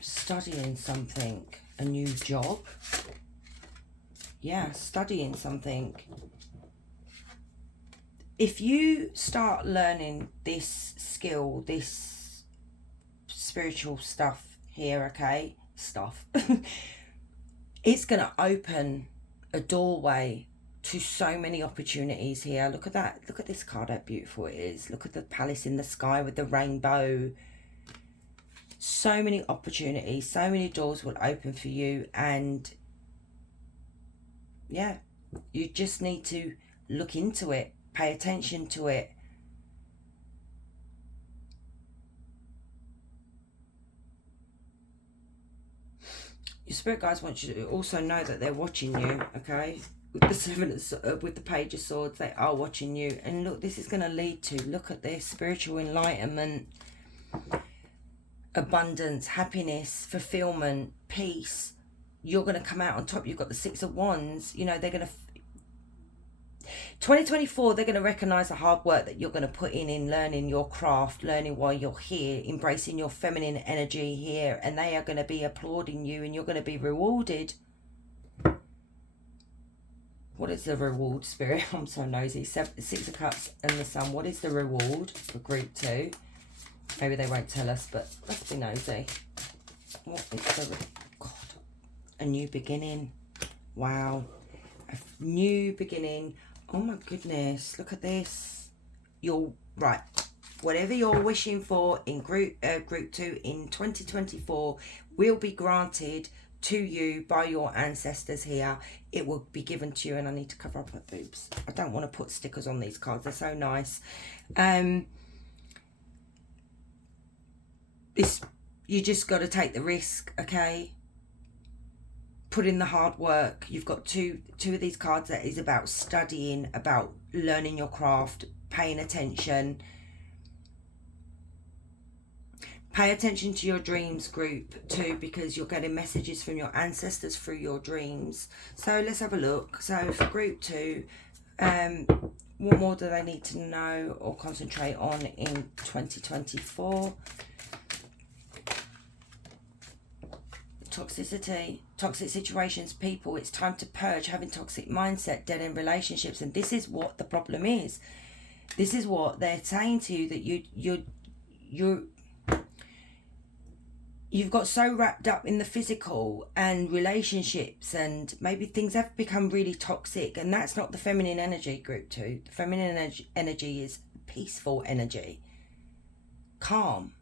Studying something. A new job. Yeah, studying something. If you start learning this skill, this spiritual stuff here, okay, it's going to open a doorway to so many opportunities here. Look at that. Look at this card, how beautiful it is. Look at the palace in the sky with the rainbow. So many opportunities, so many doors will open for you, and yeah, you just need to look into it, pay attention to it. Your spirit guides want you to also know that they're watching you, okay? With the with the Page of Swords, they are watching you. And look, this is going to lead to, look at this, spiritual enlightenment, abundance, happiness, fulfillment, peace. You're going to come out on top. You've got the Six of Wands. You know, they're going to... 2024, they're going to recognise the hard work that you're going to put in learning your craft, learning while you're here, embracing your feminine energy here, and they are going to be applauding you, and you're going to be rewarded. What is the reward, Spirit? I'm so nosy. Six of Cups and the Sun. What is the reward for Group 2? Maybe they won't tell us, but let's be nosy. What is the... God. A new beginning. Wow. A new beginning. Oh my goodness, look at this. You're right. Whatever you're wishing for in group 2 in 2024 will be granted to you by your ancestors here. It will be given to you. And I need to cover up my boobs. I don't want to put stickers on these cards. They're so nice. You just got to take the risk, okay? Put in the hard work. You've got two of these cards that is about studying, about learning your craft, paying attention. Pay attention to your dreams, Group 2, because you're getting messages from your ancestors through your dreams. So let's have a look. So for Group 2, what more do they need to know or concentrate on in 2024? Toxicity, toxic situations, people. It's time to purge, having toxic mindset, dead end relationships. And this is what the problem is. This is what they're saying to you, that you've got so wrapped up in the physical and relationships, and maybe things have become really toxic, and that's not the feminine energy, Group 2. The feminine energy is peaceful energy, calm.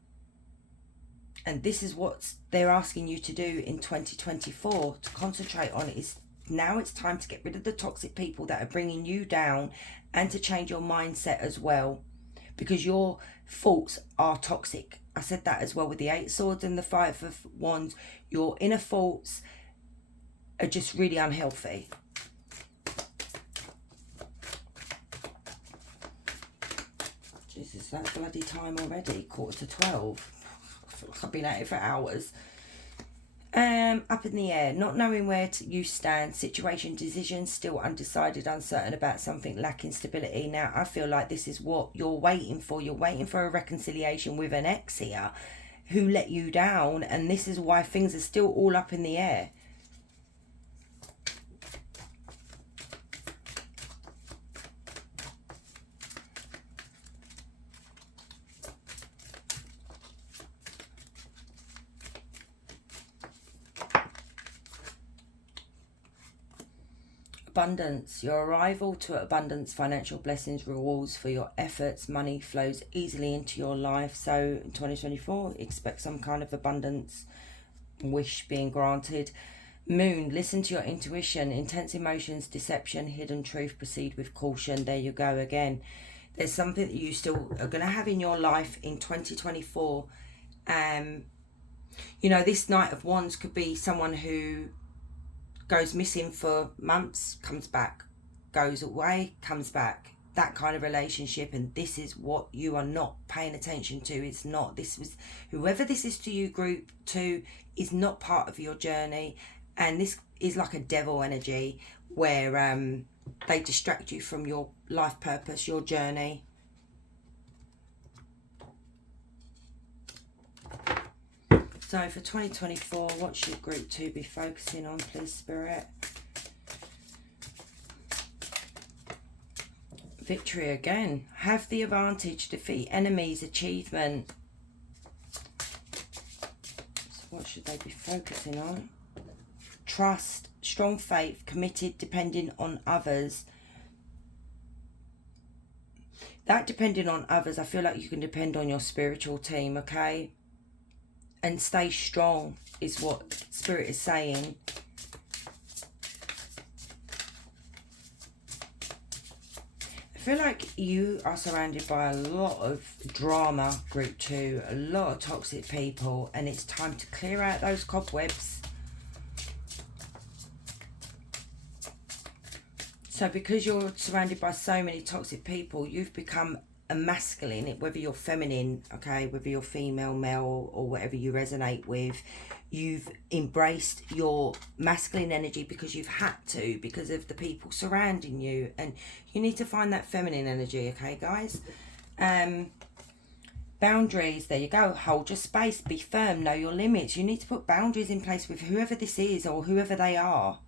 And this is what they're asking you to do in 2024, to concentrate on. Is now it's time to get rid of the toxic people that are bringing you down, and to change your mindset as well, because your thoughts are toxic. I said that as well with the 8 of Swords and the 5 of Wands. Your inner thoughts are just really unhealthy. Jesus, that bloody time already, 11:45. I've been at it for hours. Up in the air, not knowing where you stand, situation, decisions, still undecided, uncertain about something, lacking stability. Now, I feel like this is what you're waiting for. You're waiting for a reconciliation with an ex here who let you down, and this is why things are still all up in the air. Abundance. Your arrival to abundance, financial blessings, rewards for your efforts, money flows easily into your life. So in 2024, expect some kind of abundance, wish being granted. Moon, listen to your intuition, intense emotions, deception, hidden truth, proceed with caution. There you go again. There's something that you still are going to have in your life in 2024. You know, this Knight of Wands could be someone who goes missing for months, comes back, goes away, comes back. That kind of relationship, and this is what you are not paying attention to. It's not, this was, whoever this is to you, group 2, is not part of your journey, and this is like a devil energy where they distract you from your life purpose, your journey. So for 2024, what should group 2 be focusing on, please, Spirit? Victory again. Have the advantage, defeat enemies, achievement. So what should they be focusing on? Trust, strong faith, committed, depending on others. That depending on others, I feel like you can depend on your spiritual team, okay? And stay strong is what Spirit is saying. I feel like you are surrounded by a lot of drama, group 2, a lot of toxic people, and it's time to clear out those cobwebs. So because you're surrounded by so many toxic people, you've become a masculine, whether you're feminine, okay, whether you're female, male, or whatever you resonate with. You've embraced your masculine energy because you've had to, because of the people surrounding you, and you need to find that feminine energy, okay, guys? Boundaries, there you go. Hold your space, be firm, know your limits. You need to put boundaries in place with whoever this is or whoever they are.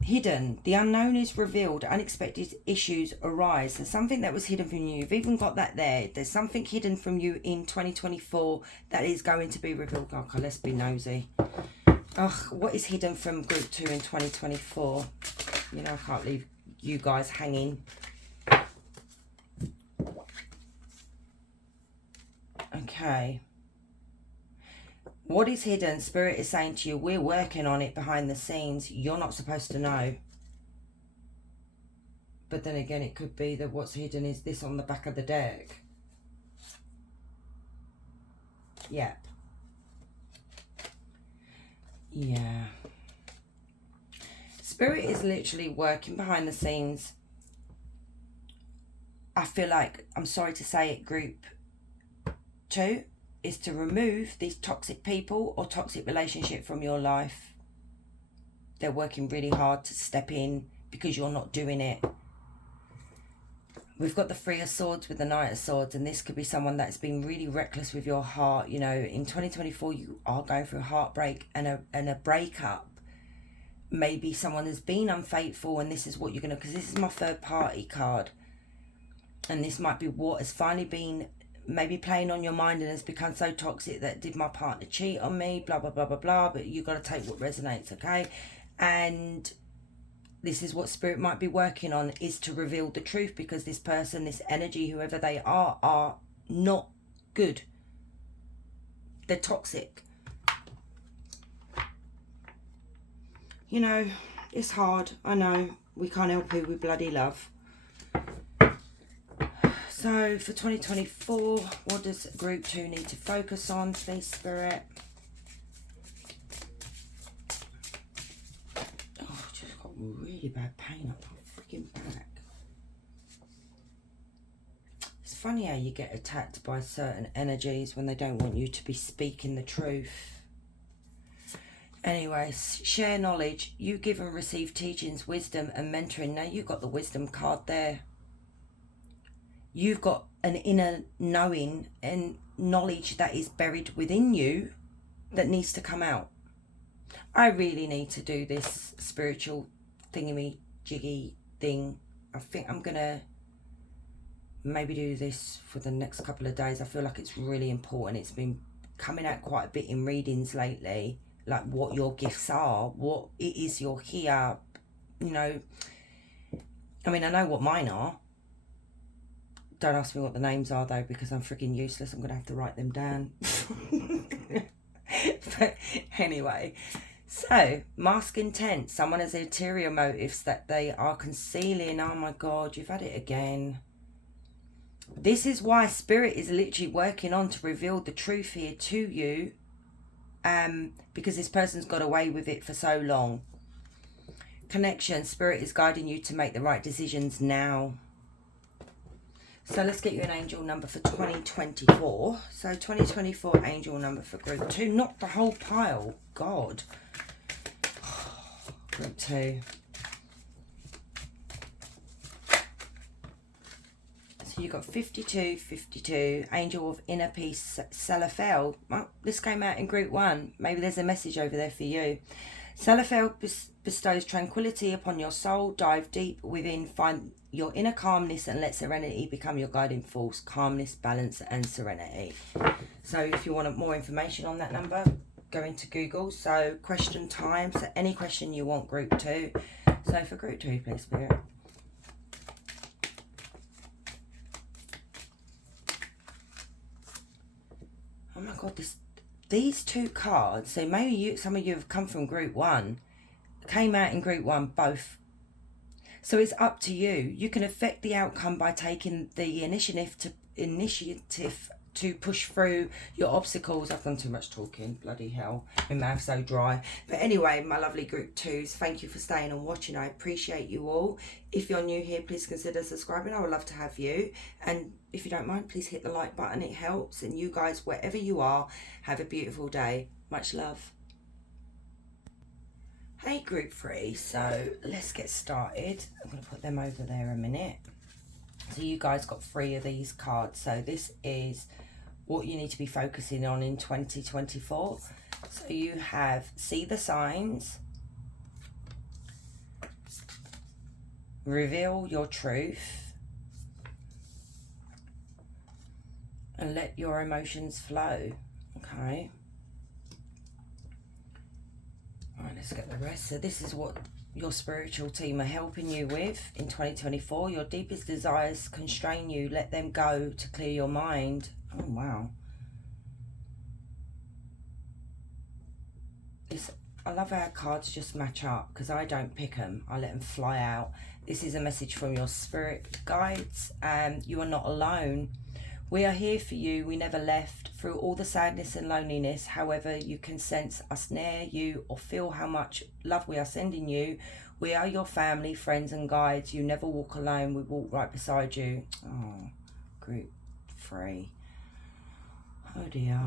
Hidden, the unknown is revealed, unexpected issues arise. There's something that was hidden from you. You've even got that there. There's something hidden from you in 2024 that is going to be revealed. Okay, let's be nosy. Ugh, what is hidden from group 2 in 2024? You know, I can't leave you guys hanging. Okay. What is hidden? Spirit is saying to you, we're working on it behind the scenes. You're not supposed to know. But then again, it could be that what's hidden is this on the back of the deck. Yeah. Yeah. Spirit is literally working behind the scenes. I feel like, I'm sorry to say it, group 2, is to remove these toxic people or toxic relationship from your life. They're working really hard to step in because you're not doing it. We've got the Three of Swords with the Knight of Swords, and this could be someone that's been really reckless with your heart. You know, in 2024, you are going through heartbreak and a breakup. Maybe someone has been unfaithful, and this is what you're going to, because this is my third party card. And this might be what has finally been maybe playing on your mind and has become so toxic that did my partner cheat on me, blah, blah, blah, blah, blah. But you got to take what resonates, okay? And this is what Spirit might be working on, is to reveal the truth, because this person, this energy, whoever they are not good. They're toxic. You know, it's hard. I know. We can't help who we bloody love. So for 2024, what does group 2 need to focus on, please, Spirit? Oh, I've just got really bad pain up my freaking back. It's funny how you get attacked by certain energies when they don't want you to be speaking the truth. Anyway, share knowledge. You give and receive teachings, wisdom and mentoring. Now you've got the wisdom card there. You've got an inner knowing and knowledge that is buried within you that needs to come out. I really need to do this spiritual thingy-jiggy thing. I think I'm going to maybe do this for the next couple of days. I feel like it's really important. It's been coming out quite a bit in readings lately, like what your gifts are, what it is you're here, you know. I mean, I know what mine are. Don't ask me what the names are though, because I'm freaking useless. I'm going to have to write them down. But anyway, so mask intent. Someone has ulterior motives that they are concealing. Oh my God, you've had it again. This is why Spirit is literally working on to reveal the truth here to you, because this person's got away with it for so long. Connection. Spirit is guiding you to make the right decisions now. So let's get you an angel number for 2024. So 2024 angel number for group 2. Not the whole pile. God. Group 2. So you've got 52, 52. Angel of inner peace, Salafel. Well, this came out in group 1. Maybe there's a message over there for you. Salafel bestows tranquility upon your soul. Dive deep within, find your inner calmness and let serenity become your guiding force. Calmness, balance and serenity. So if you want more information on that number, go into Google. So question time. So any question you want, group 2. So for group 2, please, Spirit. Oh my God, these 2 cards, so maybe some of you have come from group 1, came out in group 1 both. So it's up to you. You can affect the outcome by taking the initiative to push through your obstacles. I've done too much talking, bloody hell. My mouth's so dry. But anyway, my lovely group 2s, thank you for staying and watching. I appreciate you all. If you're new here, please consider subscribing. I would love to have you. And if you don't mind, please hit the like button. It helps. And you guys, wherever you are, have a beautiful day. Much love. Hey group 3, so let's get started. I'm going to put them over there a minute. So you guys got 3 of these cards. So this is what you need to be focusing on in 2024. So you have see the signs, reveal your truth, and let your emotions flow. Okay. Alright, let's get the rest. So this is what your spiritual team are helping you with in 2024. Your deepest desires constrain you. Let them go to clear your mind. Oh, wow. I love how cards just match up because I don't pick them. I let them fly out. This is a message from your spirit guides. You are not alone. We are here for you. We never left. Through all the sadness and loneliness, however you can sense us near you or feel how much love we are sending you, we are your family, friends and guides. You never walk alone. We walk right beside you. Oh, group 3. Oh dear.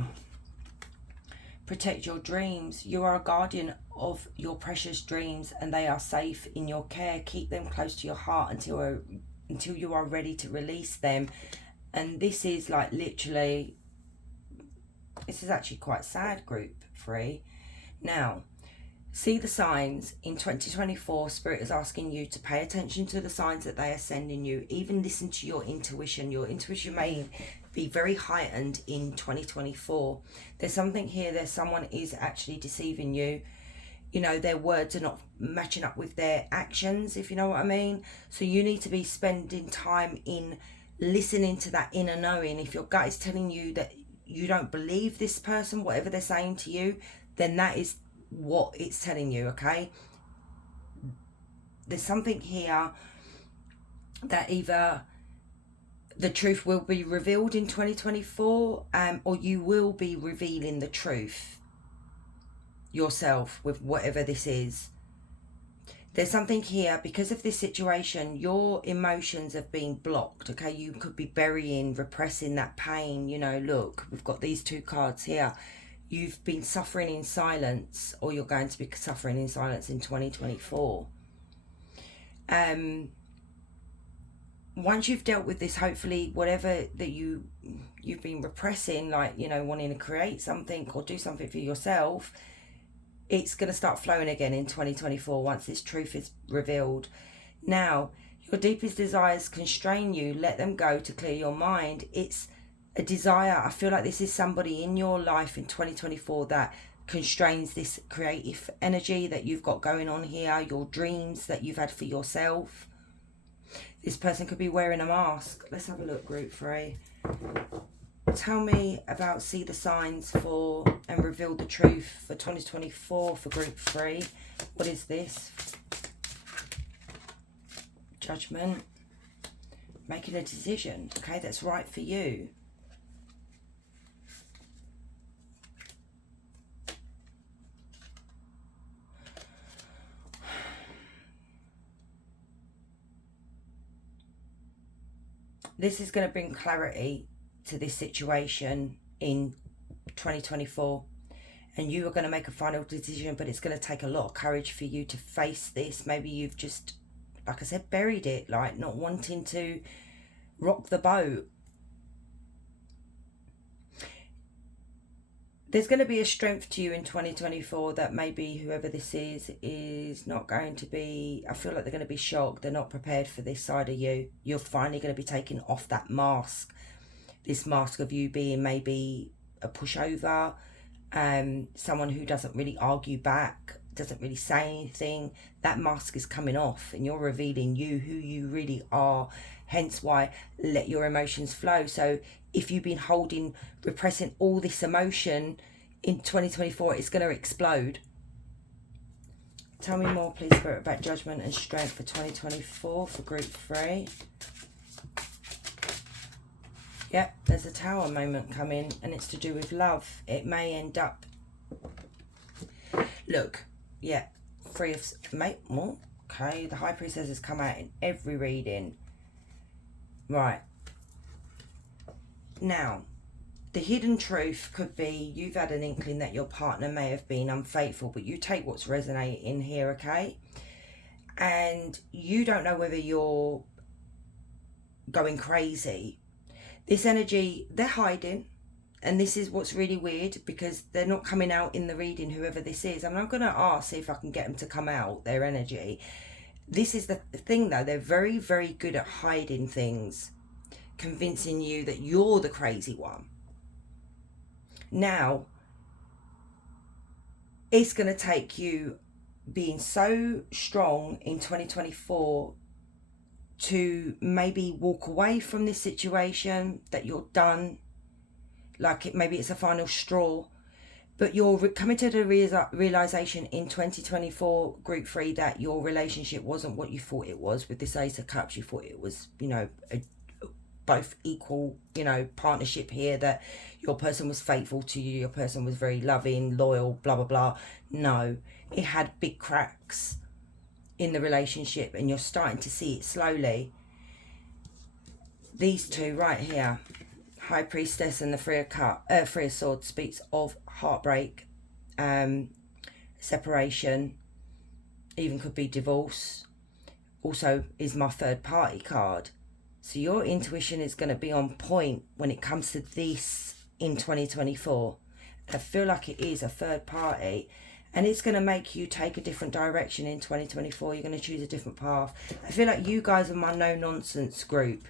Protect your dreams. You are a guardian of your precious dreams and they are safe in your care. Keep them close to your heart until you are ready to release them. And this is like literally, this is actually quite sad, group 3. Now, see the signs. In 2024, Spirit is asking you to pay attention to the signs that they are sending you. Even listen to your intuition. Your intuition may be very heightened in 2024. There's something here, someone is actually deceiving you. You know, their words are not matching up with their actions, if you know what I mean. So you need to be spending time in listening to that inner knowing. If your gut is telling you that you don't believe this person, whatever they're saying to you, then that is what it's telling you, okay? There's something here that either the truth will be revealed in 2024, or you will be revealing the truth yourself with whatever this is. There's something here, because of this situation, your emotions have been blocked, okay? You could be burying, repressing that pain. You know, look, we've got these two cards here. You've been suffering in silence, or you're going to be suffering in silence in 2024. Once you've dealt with this, hopefully, whatever that you've been repressing, like, you know, wanting to create something or do something for yourself, it's going to start flowing again in 2024 once this truth is revealed. Now, your deepest desires constrain you. Let them go to clear your mind. It's a desire. I feel like this is somebody in your life in 2024 that constrains this creative energy that you've got going on here, your dreams that you've had for yourself. This person could be wearing a mask. Let's have a look, group 3. Tell me about see the signs for and reveal the truth for 2024 for group 3. What is this? Judgment. Making a decision, okay, that's right for you. This is going to bring clarity to this situation in 2024, and you are going to make a final decision, but it's going to take a lot of courage for you to face this. Maybe you've just, like I said, buried it, like not wanting to rock the boat. There's going to be a strength to you in 2024 that maybe whoever this is not going to be, I feel like they're going to be shocked. They're not prepared for this side of you. You're finally going to be taking off that mask. This mask of you being maybe a pushover, someone who doesn't really argue back, doesn't really say anything. That mask is coming off and you're revealing you, who you really are. Hence why let your emotions flow. So if you've been holding, repressing all this emotion in 2024, it's going to explode. Tell me more, please, Spirit, about judgment and strength for 2024 for group 3. Yep, there's a tower moment coming, and it's to do with love. It may end up... Look, yeah, 3 of... Mate, what? Okay, the High Priestess has come out in every reading. Right. Now, the hidden truth could be you've had an inkling that your partner may have been unfaithful, but you take what's resonating here, okay? And you don't know whether you're going crazy. This energy, they're hiding. And this is what's really weird, because they're not coming out in the reading, whoever this is. I'm not going to ask, see if I can get them to come out, their energy. This is the thing, though. They're very, very good at hiding things, convincing you that you're the crazy one. Now, it's going to take you being so strong in 2024 to maybe walk away from this situation, that you're done, like maybe it's a final straw, but you're coming to the realization in 2024, group 3, that your relationship wasn't what you thought it was with this Ace of Cups. You thought it was, you know, both equal, you know, partnership here, that your person was faithful to you, your person was very loving, loyal, blah, blah, blah. No, it had big cracks in the relationship, and you're starting to see it slowly. These two right here, High Priestess and the Three of Swords, speaks of heartbreak, separation, even could be divorce. Also is my third party card. So your intuition is going to be on point when it comes to this in 2024. I feel like it is a third party, and it's going to make you take a different direction in 2024. You're going to choose a different path. I feel like you guys are my no-nonsense group,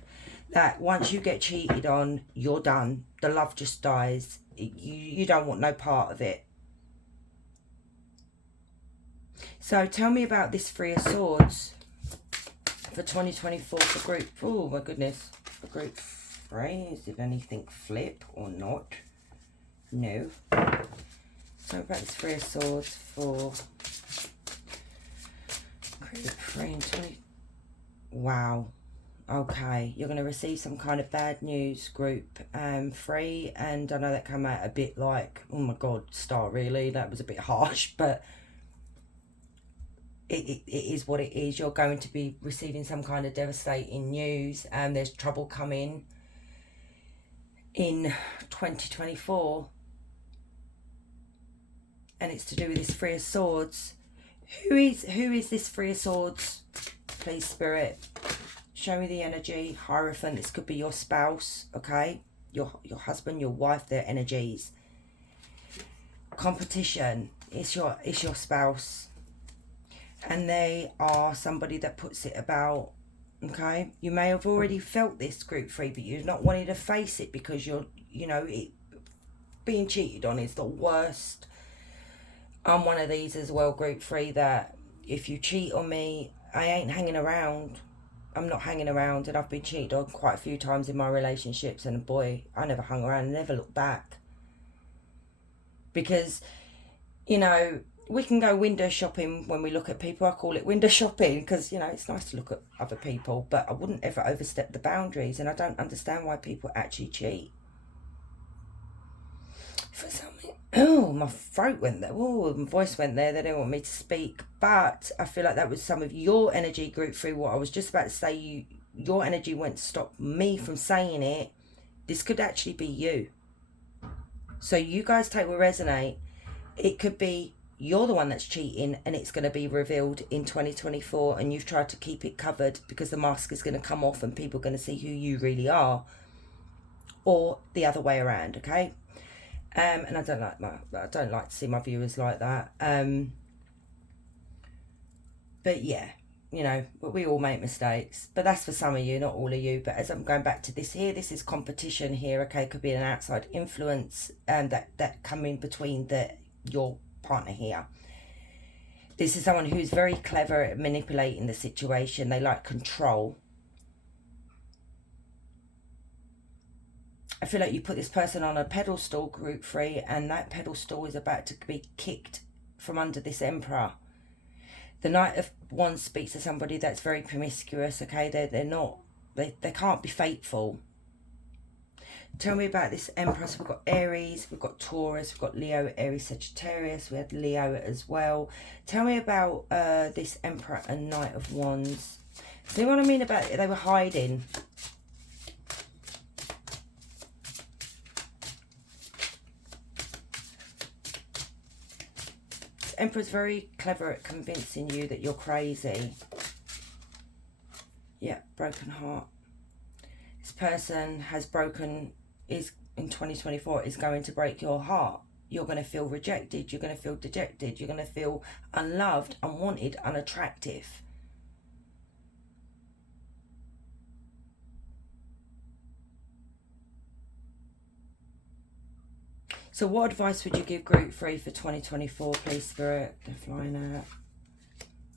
that once you get cheated on, you're done. The love just dies. You don't want no part of it. So tell me about this Three of Swords for 2024 for group... Oh, my goodness. For group 3. Did anything flip or not? No. So about this Three of Swords for group 3 and 20... Wow. Okay, you're going to receive some kind of bad news, group 3, and I know that came out a bit like, oh my god, Star, really? That was a bit harsh, but it is what it is. You're going to be receiving some kind of devastating news, and there's trouble coming in 2024, and it's to do with this Three of Swords. Who is this Three of Swords? Please, Spirit, show me the energy. Hierophant. This could be your spouse, okay? Your husband, your wife, their energies. Competition. It's your spouse, and they are somebody that puts it about. Okay, you may have already felt this, group 3, but you've not wanted to face it because being cheated on is the worst. I'm one of these as well, group 3, that if you cheat on me, I ain't hanging around. I'm not hanging around, and I've been cheated on quite a few times in my relationships, and boy, I never hung around and never looked back. Because, we can go window shopping when we look at people. I call it window shopping because, it's nice to look at other people, but I wouldn't ever overstep the boundaries, and I don't understand why people actually cheat. For something, my throat went there. Oh, my voice went there. They don't want me to speak, but I feel like that was some of your energy, group 3. What I was just about to say, your energy went to stop me from saying it. This could actually be you. So you guys take what resonate. It could be you're the one that's cheating, and it's going to be revealed in 2024, and you've tried to keep it covered because the mask is going to come off and people are going to see who you really are, or the other way around. Okay. And I don't like to see my viewers like that. But yeah, we all make mistakes, but that's for some of you, not all of you. But as I'm going back to this here, this is competition here. Okay, could be an outside influence that come in between your partner here. This is someone who's very clever at manipulating the situation. They like control. I feel like you put this person on a pedestal, group 3, and that pedestal is about to be kicked from under this Emperor. The Knight of Wands speaks to somebody that's very promiscuous, okay? They can't be faithful. Tell me about this Empress. We've got Aries, we've got Taurus, we've got Leo, Aries, Sagittarius. We had Leo as well. Tell me about this Emperor and Knight of Wands. See what I mean about it? They were hiding. This Emperor's very clever at convincing you that you're crazy. Yeah, broken heart. This person is in 2024 is going to break your heart. You're going to feel rejected. You're going to feel dejected. You're going to feel unloved, unwanted, unattractive. So what advice would you give group 3 for 2024, please, Spirit? They're flying out.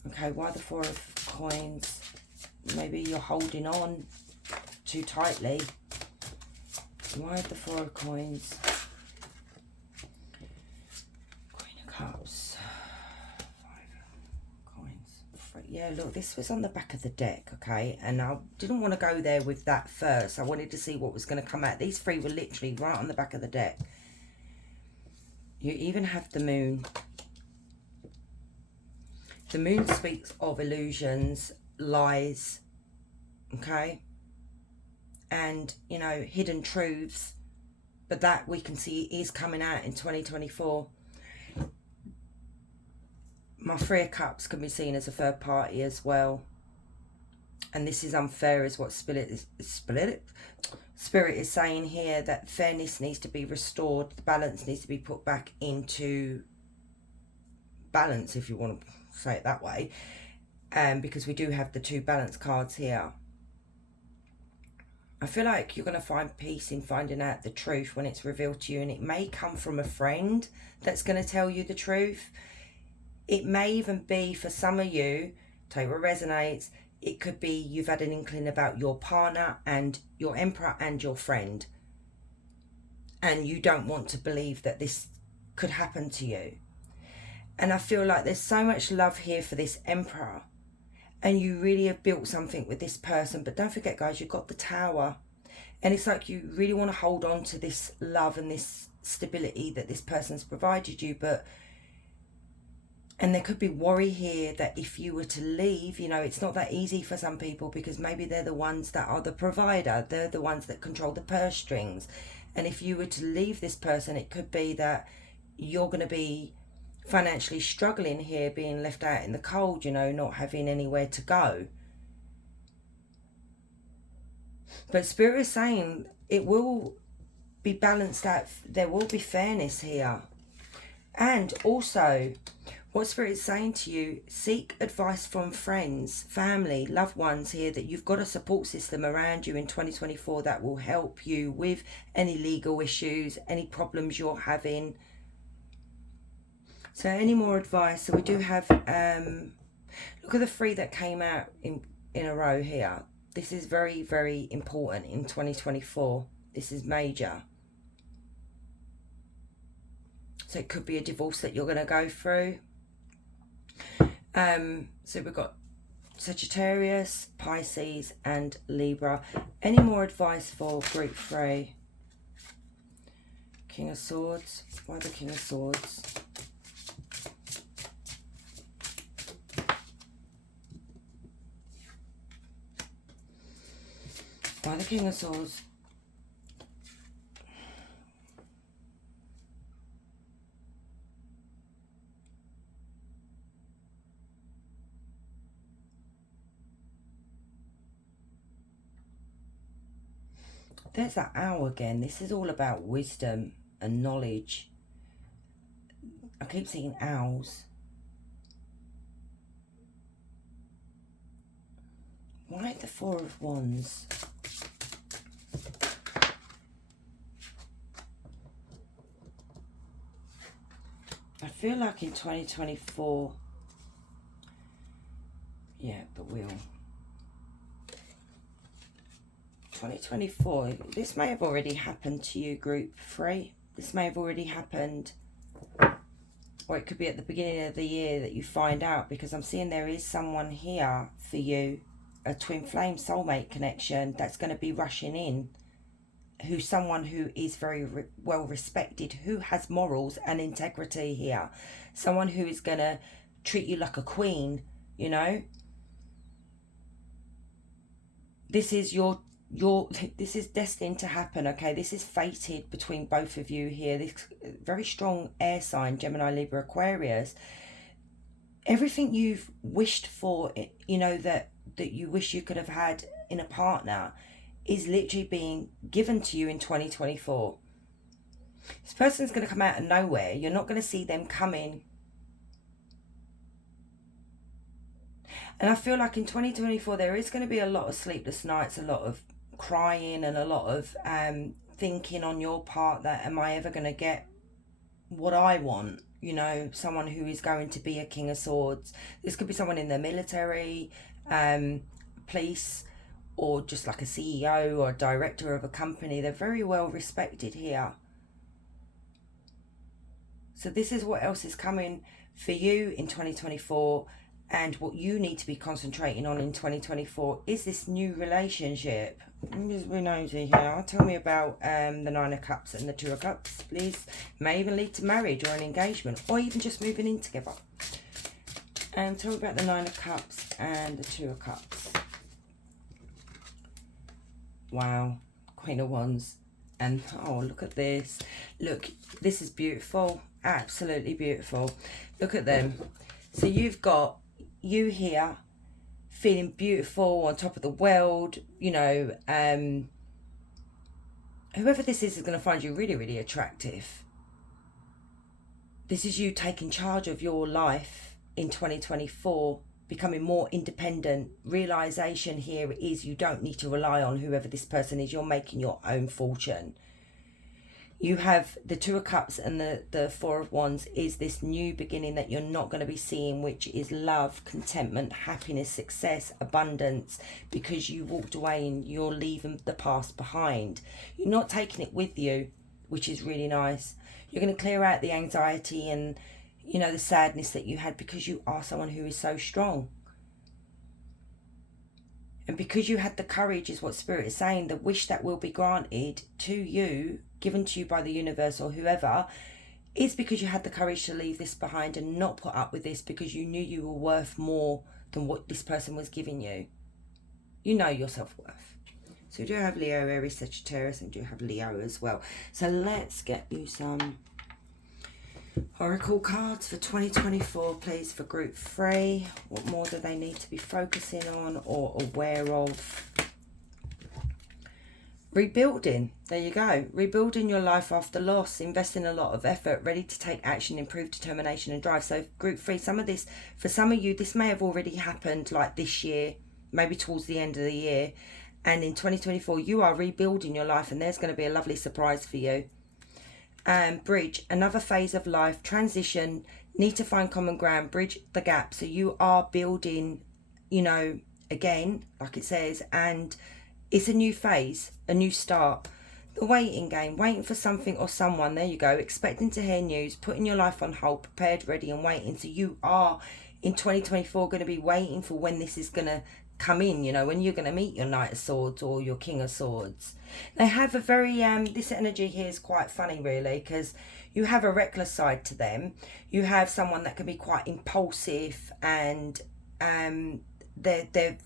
Okay, why the 4 of Coins? Maybe you're holding on too tightly. Why the 4 of Coins? Queen of Cups. 5 of Coins. Yeah, look, this was on the back of the deck, okay? And I didn't want to go there with that first. I wanted to see what was going to come out. These 3 were literally right on the back of the deck. You even have the Moon. The Moon speaks of illusions, lies, okay? And, hidden truths. But that we can see is coming out in 2024. My 3 of Cups can be seen as a third party as well. And this is unfair, is what Spirit is saying here, that fairness needs to be restored. The balance needs to be put back into balance, if you want to say it that way. Because we do have the 2 balance cards here. I feel like you're going to find peace in finding out the truth when it's revealed to you. And it may come from a friend that's going to tell you the truth. It may even be, for some of you, tell you what resonates, it could be you've had an inkling about your partner and your Emperor and your friend. And you don't want to believe that this could happen to you. And I feel like there's so much love here for this Emperor. And you really have built something with this person. But don't forget, guys, you've got the Tower. And it's like you really want to hold on to this love and this stability that this person's provided you. But And there could be worry here that if you were to leave, you know, it's not that easy for some people because maybe they're the ones that are the provider, they're the ones that control the purse strings. And if you were to leave this person, it could be that you're going to be financially struggling here, being left out in the cold, you know, not having anywhere to go. But Spirit is saying it will be balanced out, there will be fairness here. And also, what Spirit is saying to you, seek advice from friends, family, loved ones here, that you've got a support system around you in 2024 that will help you with any legal issues, any problems you're having. So any more advice? So we do have, look at the 3 that came out in a row here. This is very, very important in 2024. This is major. So it could be a divorce that you're going to go through. So we've got Sagittarius, Pisces and Libra. Any more advice for group 3? King of Swords. Why the King of Swords? Why the King of Swords? There's that owl again. This is all about wisdom and knowledge. I keep seeing owls. Why the 4 of Wands? I feel like in 2024, yeah, the Wheel. 2024, this may have already happened to you, group 3. This may have already happened, or it could be at the beginning of the year that you find out, because I'm seeing there is someone here for you, a twin flame soulmate connection that's going to be rushing in, who's someone who is very well respected, who has morals and integrity here, someone who is going to treat you like a queen, you know. This is this is destined to happen, okay? This is fated between both of you here. This very strong air sign, Gemini, Libra, Aquarius. Everything you've wished for, you know, that you wish you could have had in a partner is literally being given to you in 2024. This person's going to come out of nowhere. You're not going to see them coming. And I feel like in 2024 there is going to be a lot of sleepless nights, a lot of crying and a lot of thinking on your part that, am I ever going to get what I want? You know, someone who is going to be a King of Swords. This could be someone in the military, police, or just like a CEO or a director of a company. They're very well respected here. So this is what else is coming for you in 2024. And what you need to be concentrating on in 2024 is this new relationship. Let me just be nosy here. Tell me about the 9 of Cups and the 2 of Cups, please. May even lead to marriage or an engagement, or even just moving in together. And tell me about the 9 of Cups and the 2 of Cups. Wow. Queen of Wands. And, oh, look at this. Look, this is beautiful. Absolutely beautiful. Look at them. So you've got you here feeling beautiful, on top of the world, you know. Whoever this is going to find you really, really attractive. This is you taking charge of your life in 2024, becoming more independent. Realization here is you don't need to rely on whoever this person is. You're making your own fortune. You have the 2 of Cups and the 4 of Wands is this new beginning that you're not going to be seeing, which is love, contentment, happiness, success, abundance, because you walked away and you're leaving the past behind. You're not taking it with you, which is really nice. You're going to clear out the anxiety and, you know, the sadness that you had, because you are someone who is so strong. And because you had the courage, is what Spirit is saying, the wish that will be granted to you, given to you by the universe or whoever, is because you had the courage to leave this behind and not put up with this because you knew you were worth more than what this person was giving you. You know your self-worth. So we do have Leo, Aries, Sagittarius, and do have Leo as well. So let's get you some oracle cards for 2024, please, for group 3. What more do they need to be focusing on or aware of? Rebuilding. There you go. Rebuilding your life after loss, investing a lot of effort, ready to take action, improve determination and drive. So group 3, for some of you, this may have already happened like this year, maybe towards the end of the year. And in 2024, you are rebuilding your life and there's going to be a lovely surprise for you. Bridge, another phase of life, transition, need to find common ground, bridge the gap. So you are building, you know, again, like it says, and it's a new phase, a new start. The waiting game, waiting for something or someone, there you go, expecting to hear news, putting your life on hold, prepared, ready and waiting. So you are in 2024 going to be waiting for when this is going to come in, you know, when you're going to meet your Knight of Swords or your King of Swords. They have a very, this energy here is quite funny really, because you have a reckless side to them. You have someone that can be quite impulsive and they've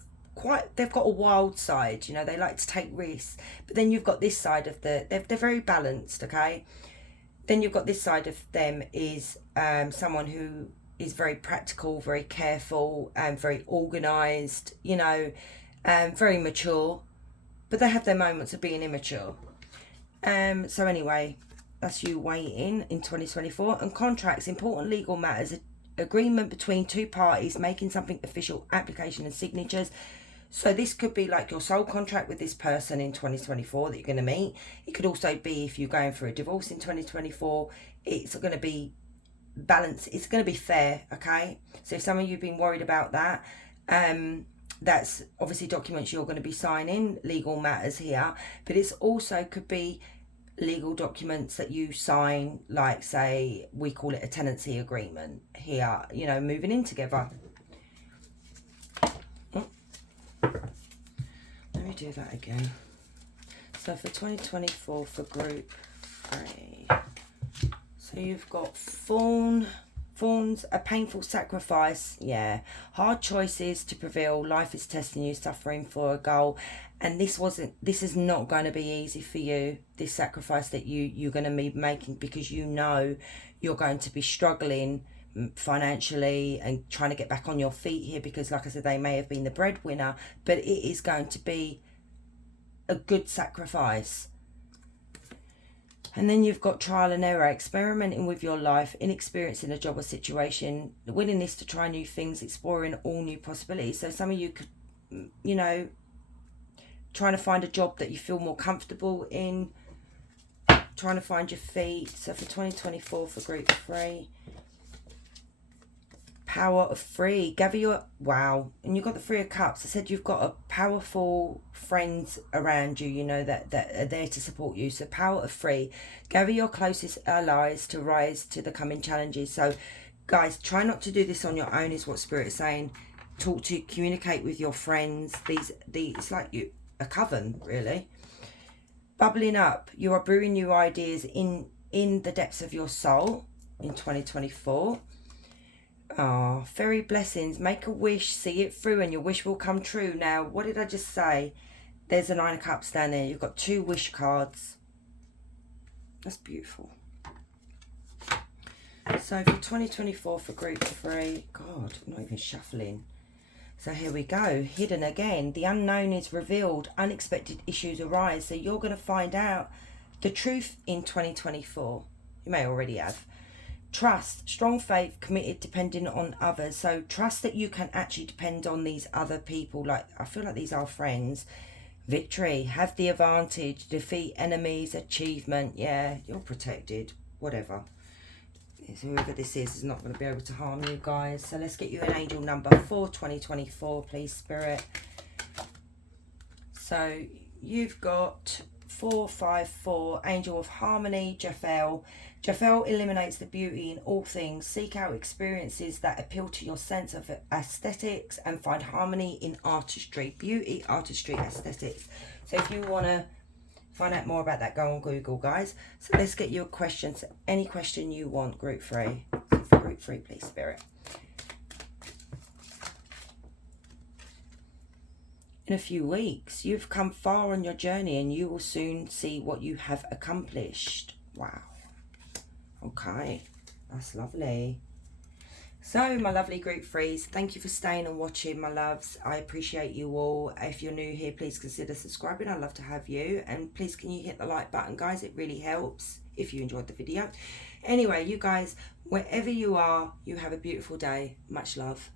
got a wild side, you know, they like to take risks. But then you've got this side of they're very balanced, okay? Then you've got this side of them is someone who is very practical, very careful, and very organised, you know, very mature. But they have their moments of being immature. So anyway, that's you waiting in 2024. And contracts, important legal matters, agreement between two parties, making something official, application and signatures. So this could be like your soul contract with this person in 2024 that you're going to meet. It could also be if you're going for a divorce in 2024, it's going to be balanced. It's going to be fair, okay? So if some of you have been worried about that, that's obviously documents you're going to be signing, legal matters here. But it's also could be legal documents that you sign, like say, we call it a tenancy agreement here, you know, moving in together. Let me do that again. So for 2024 for group 3, so you've got thorns, a painful sacrifice, yeah, hard choices to prevail, life is testing you, suffering for a goal, and this is not going to be easy for you, this sacrifice that you're going to be making, because you know you're going to be struggling financially and trying to get back on your feet here, because like I said, they may have been the breadwinner, but it is going to be a good sacrifice. And then you've got trial and error, experimenting with your life, inexperience in a job or situation, the willingness to try new things, exploring all new possibilities. So some of you could, you know, trying to find a job that you feel more comfortable in, trying to find your feet. So for 2024 for group 3, power of 3, gather your, wow, and you've got the 3 of Cups. I said you've got a powerful friends around you, you know, that are there to support you. So power of 3, gather your closest allies to rise to the coming challenges. So guys, try not to do this on your own, is what Spirit is saying. Communicate with your friends. It's like a coven really. Bubbling up, you are brewing new ideas in the depths of your soul in 2024. Fairy blessings, make a wish, see it through, and your wish will come true. Now, what did I just say? There's a 9 of Cups down there. You've got 2 wish cards. That's beautiful. So for 2024 for group 3, God, I'm not even shuffling. So here we go, hidden again. The unknown is revealed, unexpected issues arise. So you're going to find out the truth in 2024. You may already have. Trust, strong faith, committed, depending on others. So trust that you can actually depend on these other people. Like, I feel like these are friends. Victory, have the advantage, defeat enemies, achievement. Yeah, you're protected, whatever. Whoever this is not going to be able to harm you guys. So let's get you an angel number for 2024, please, Spirit. So you've got 454, Angel of Harmony, Jafel. Jafel eliminates the beauty in all things. Seek out experiences that appeal to your sense of aesthetics and find harmony in artistry. Beauty, artistry, aesthetics. So if you want to Find out more about that, go on Google, guys. So let's get your questions. Any question you want, group 3. So for group 3, please, Spirit. In a few weeks, you've come far on your journey and you will soon see what you have accomplished. Wow. Okay, that's lovely. So, my lovely group 3s, thank you for staying and watching, my loves. I appreciate you all. If you're new here, please consider subscribing. I'd love to have you. And please, can you hit the like button, guys? It really helps if you enjoyed the video. Anyway, you guys, wherever you are, you have a beautiful day. Much love.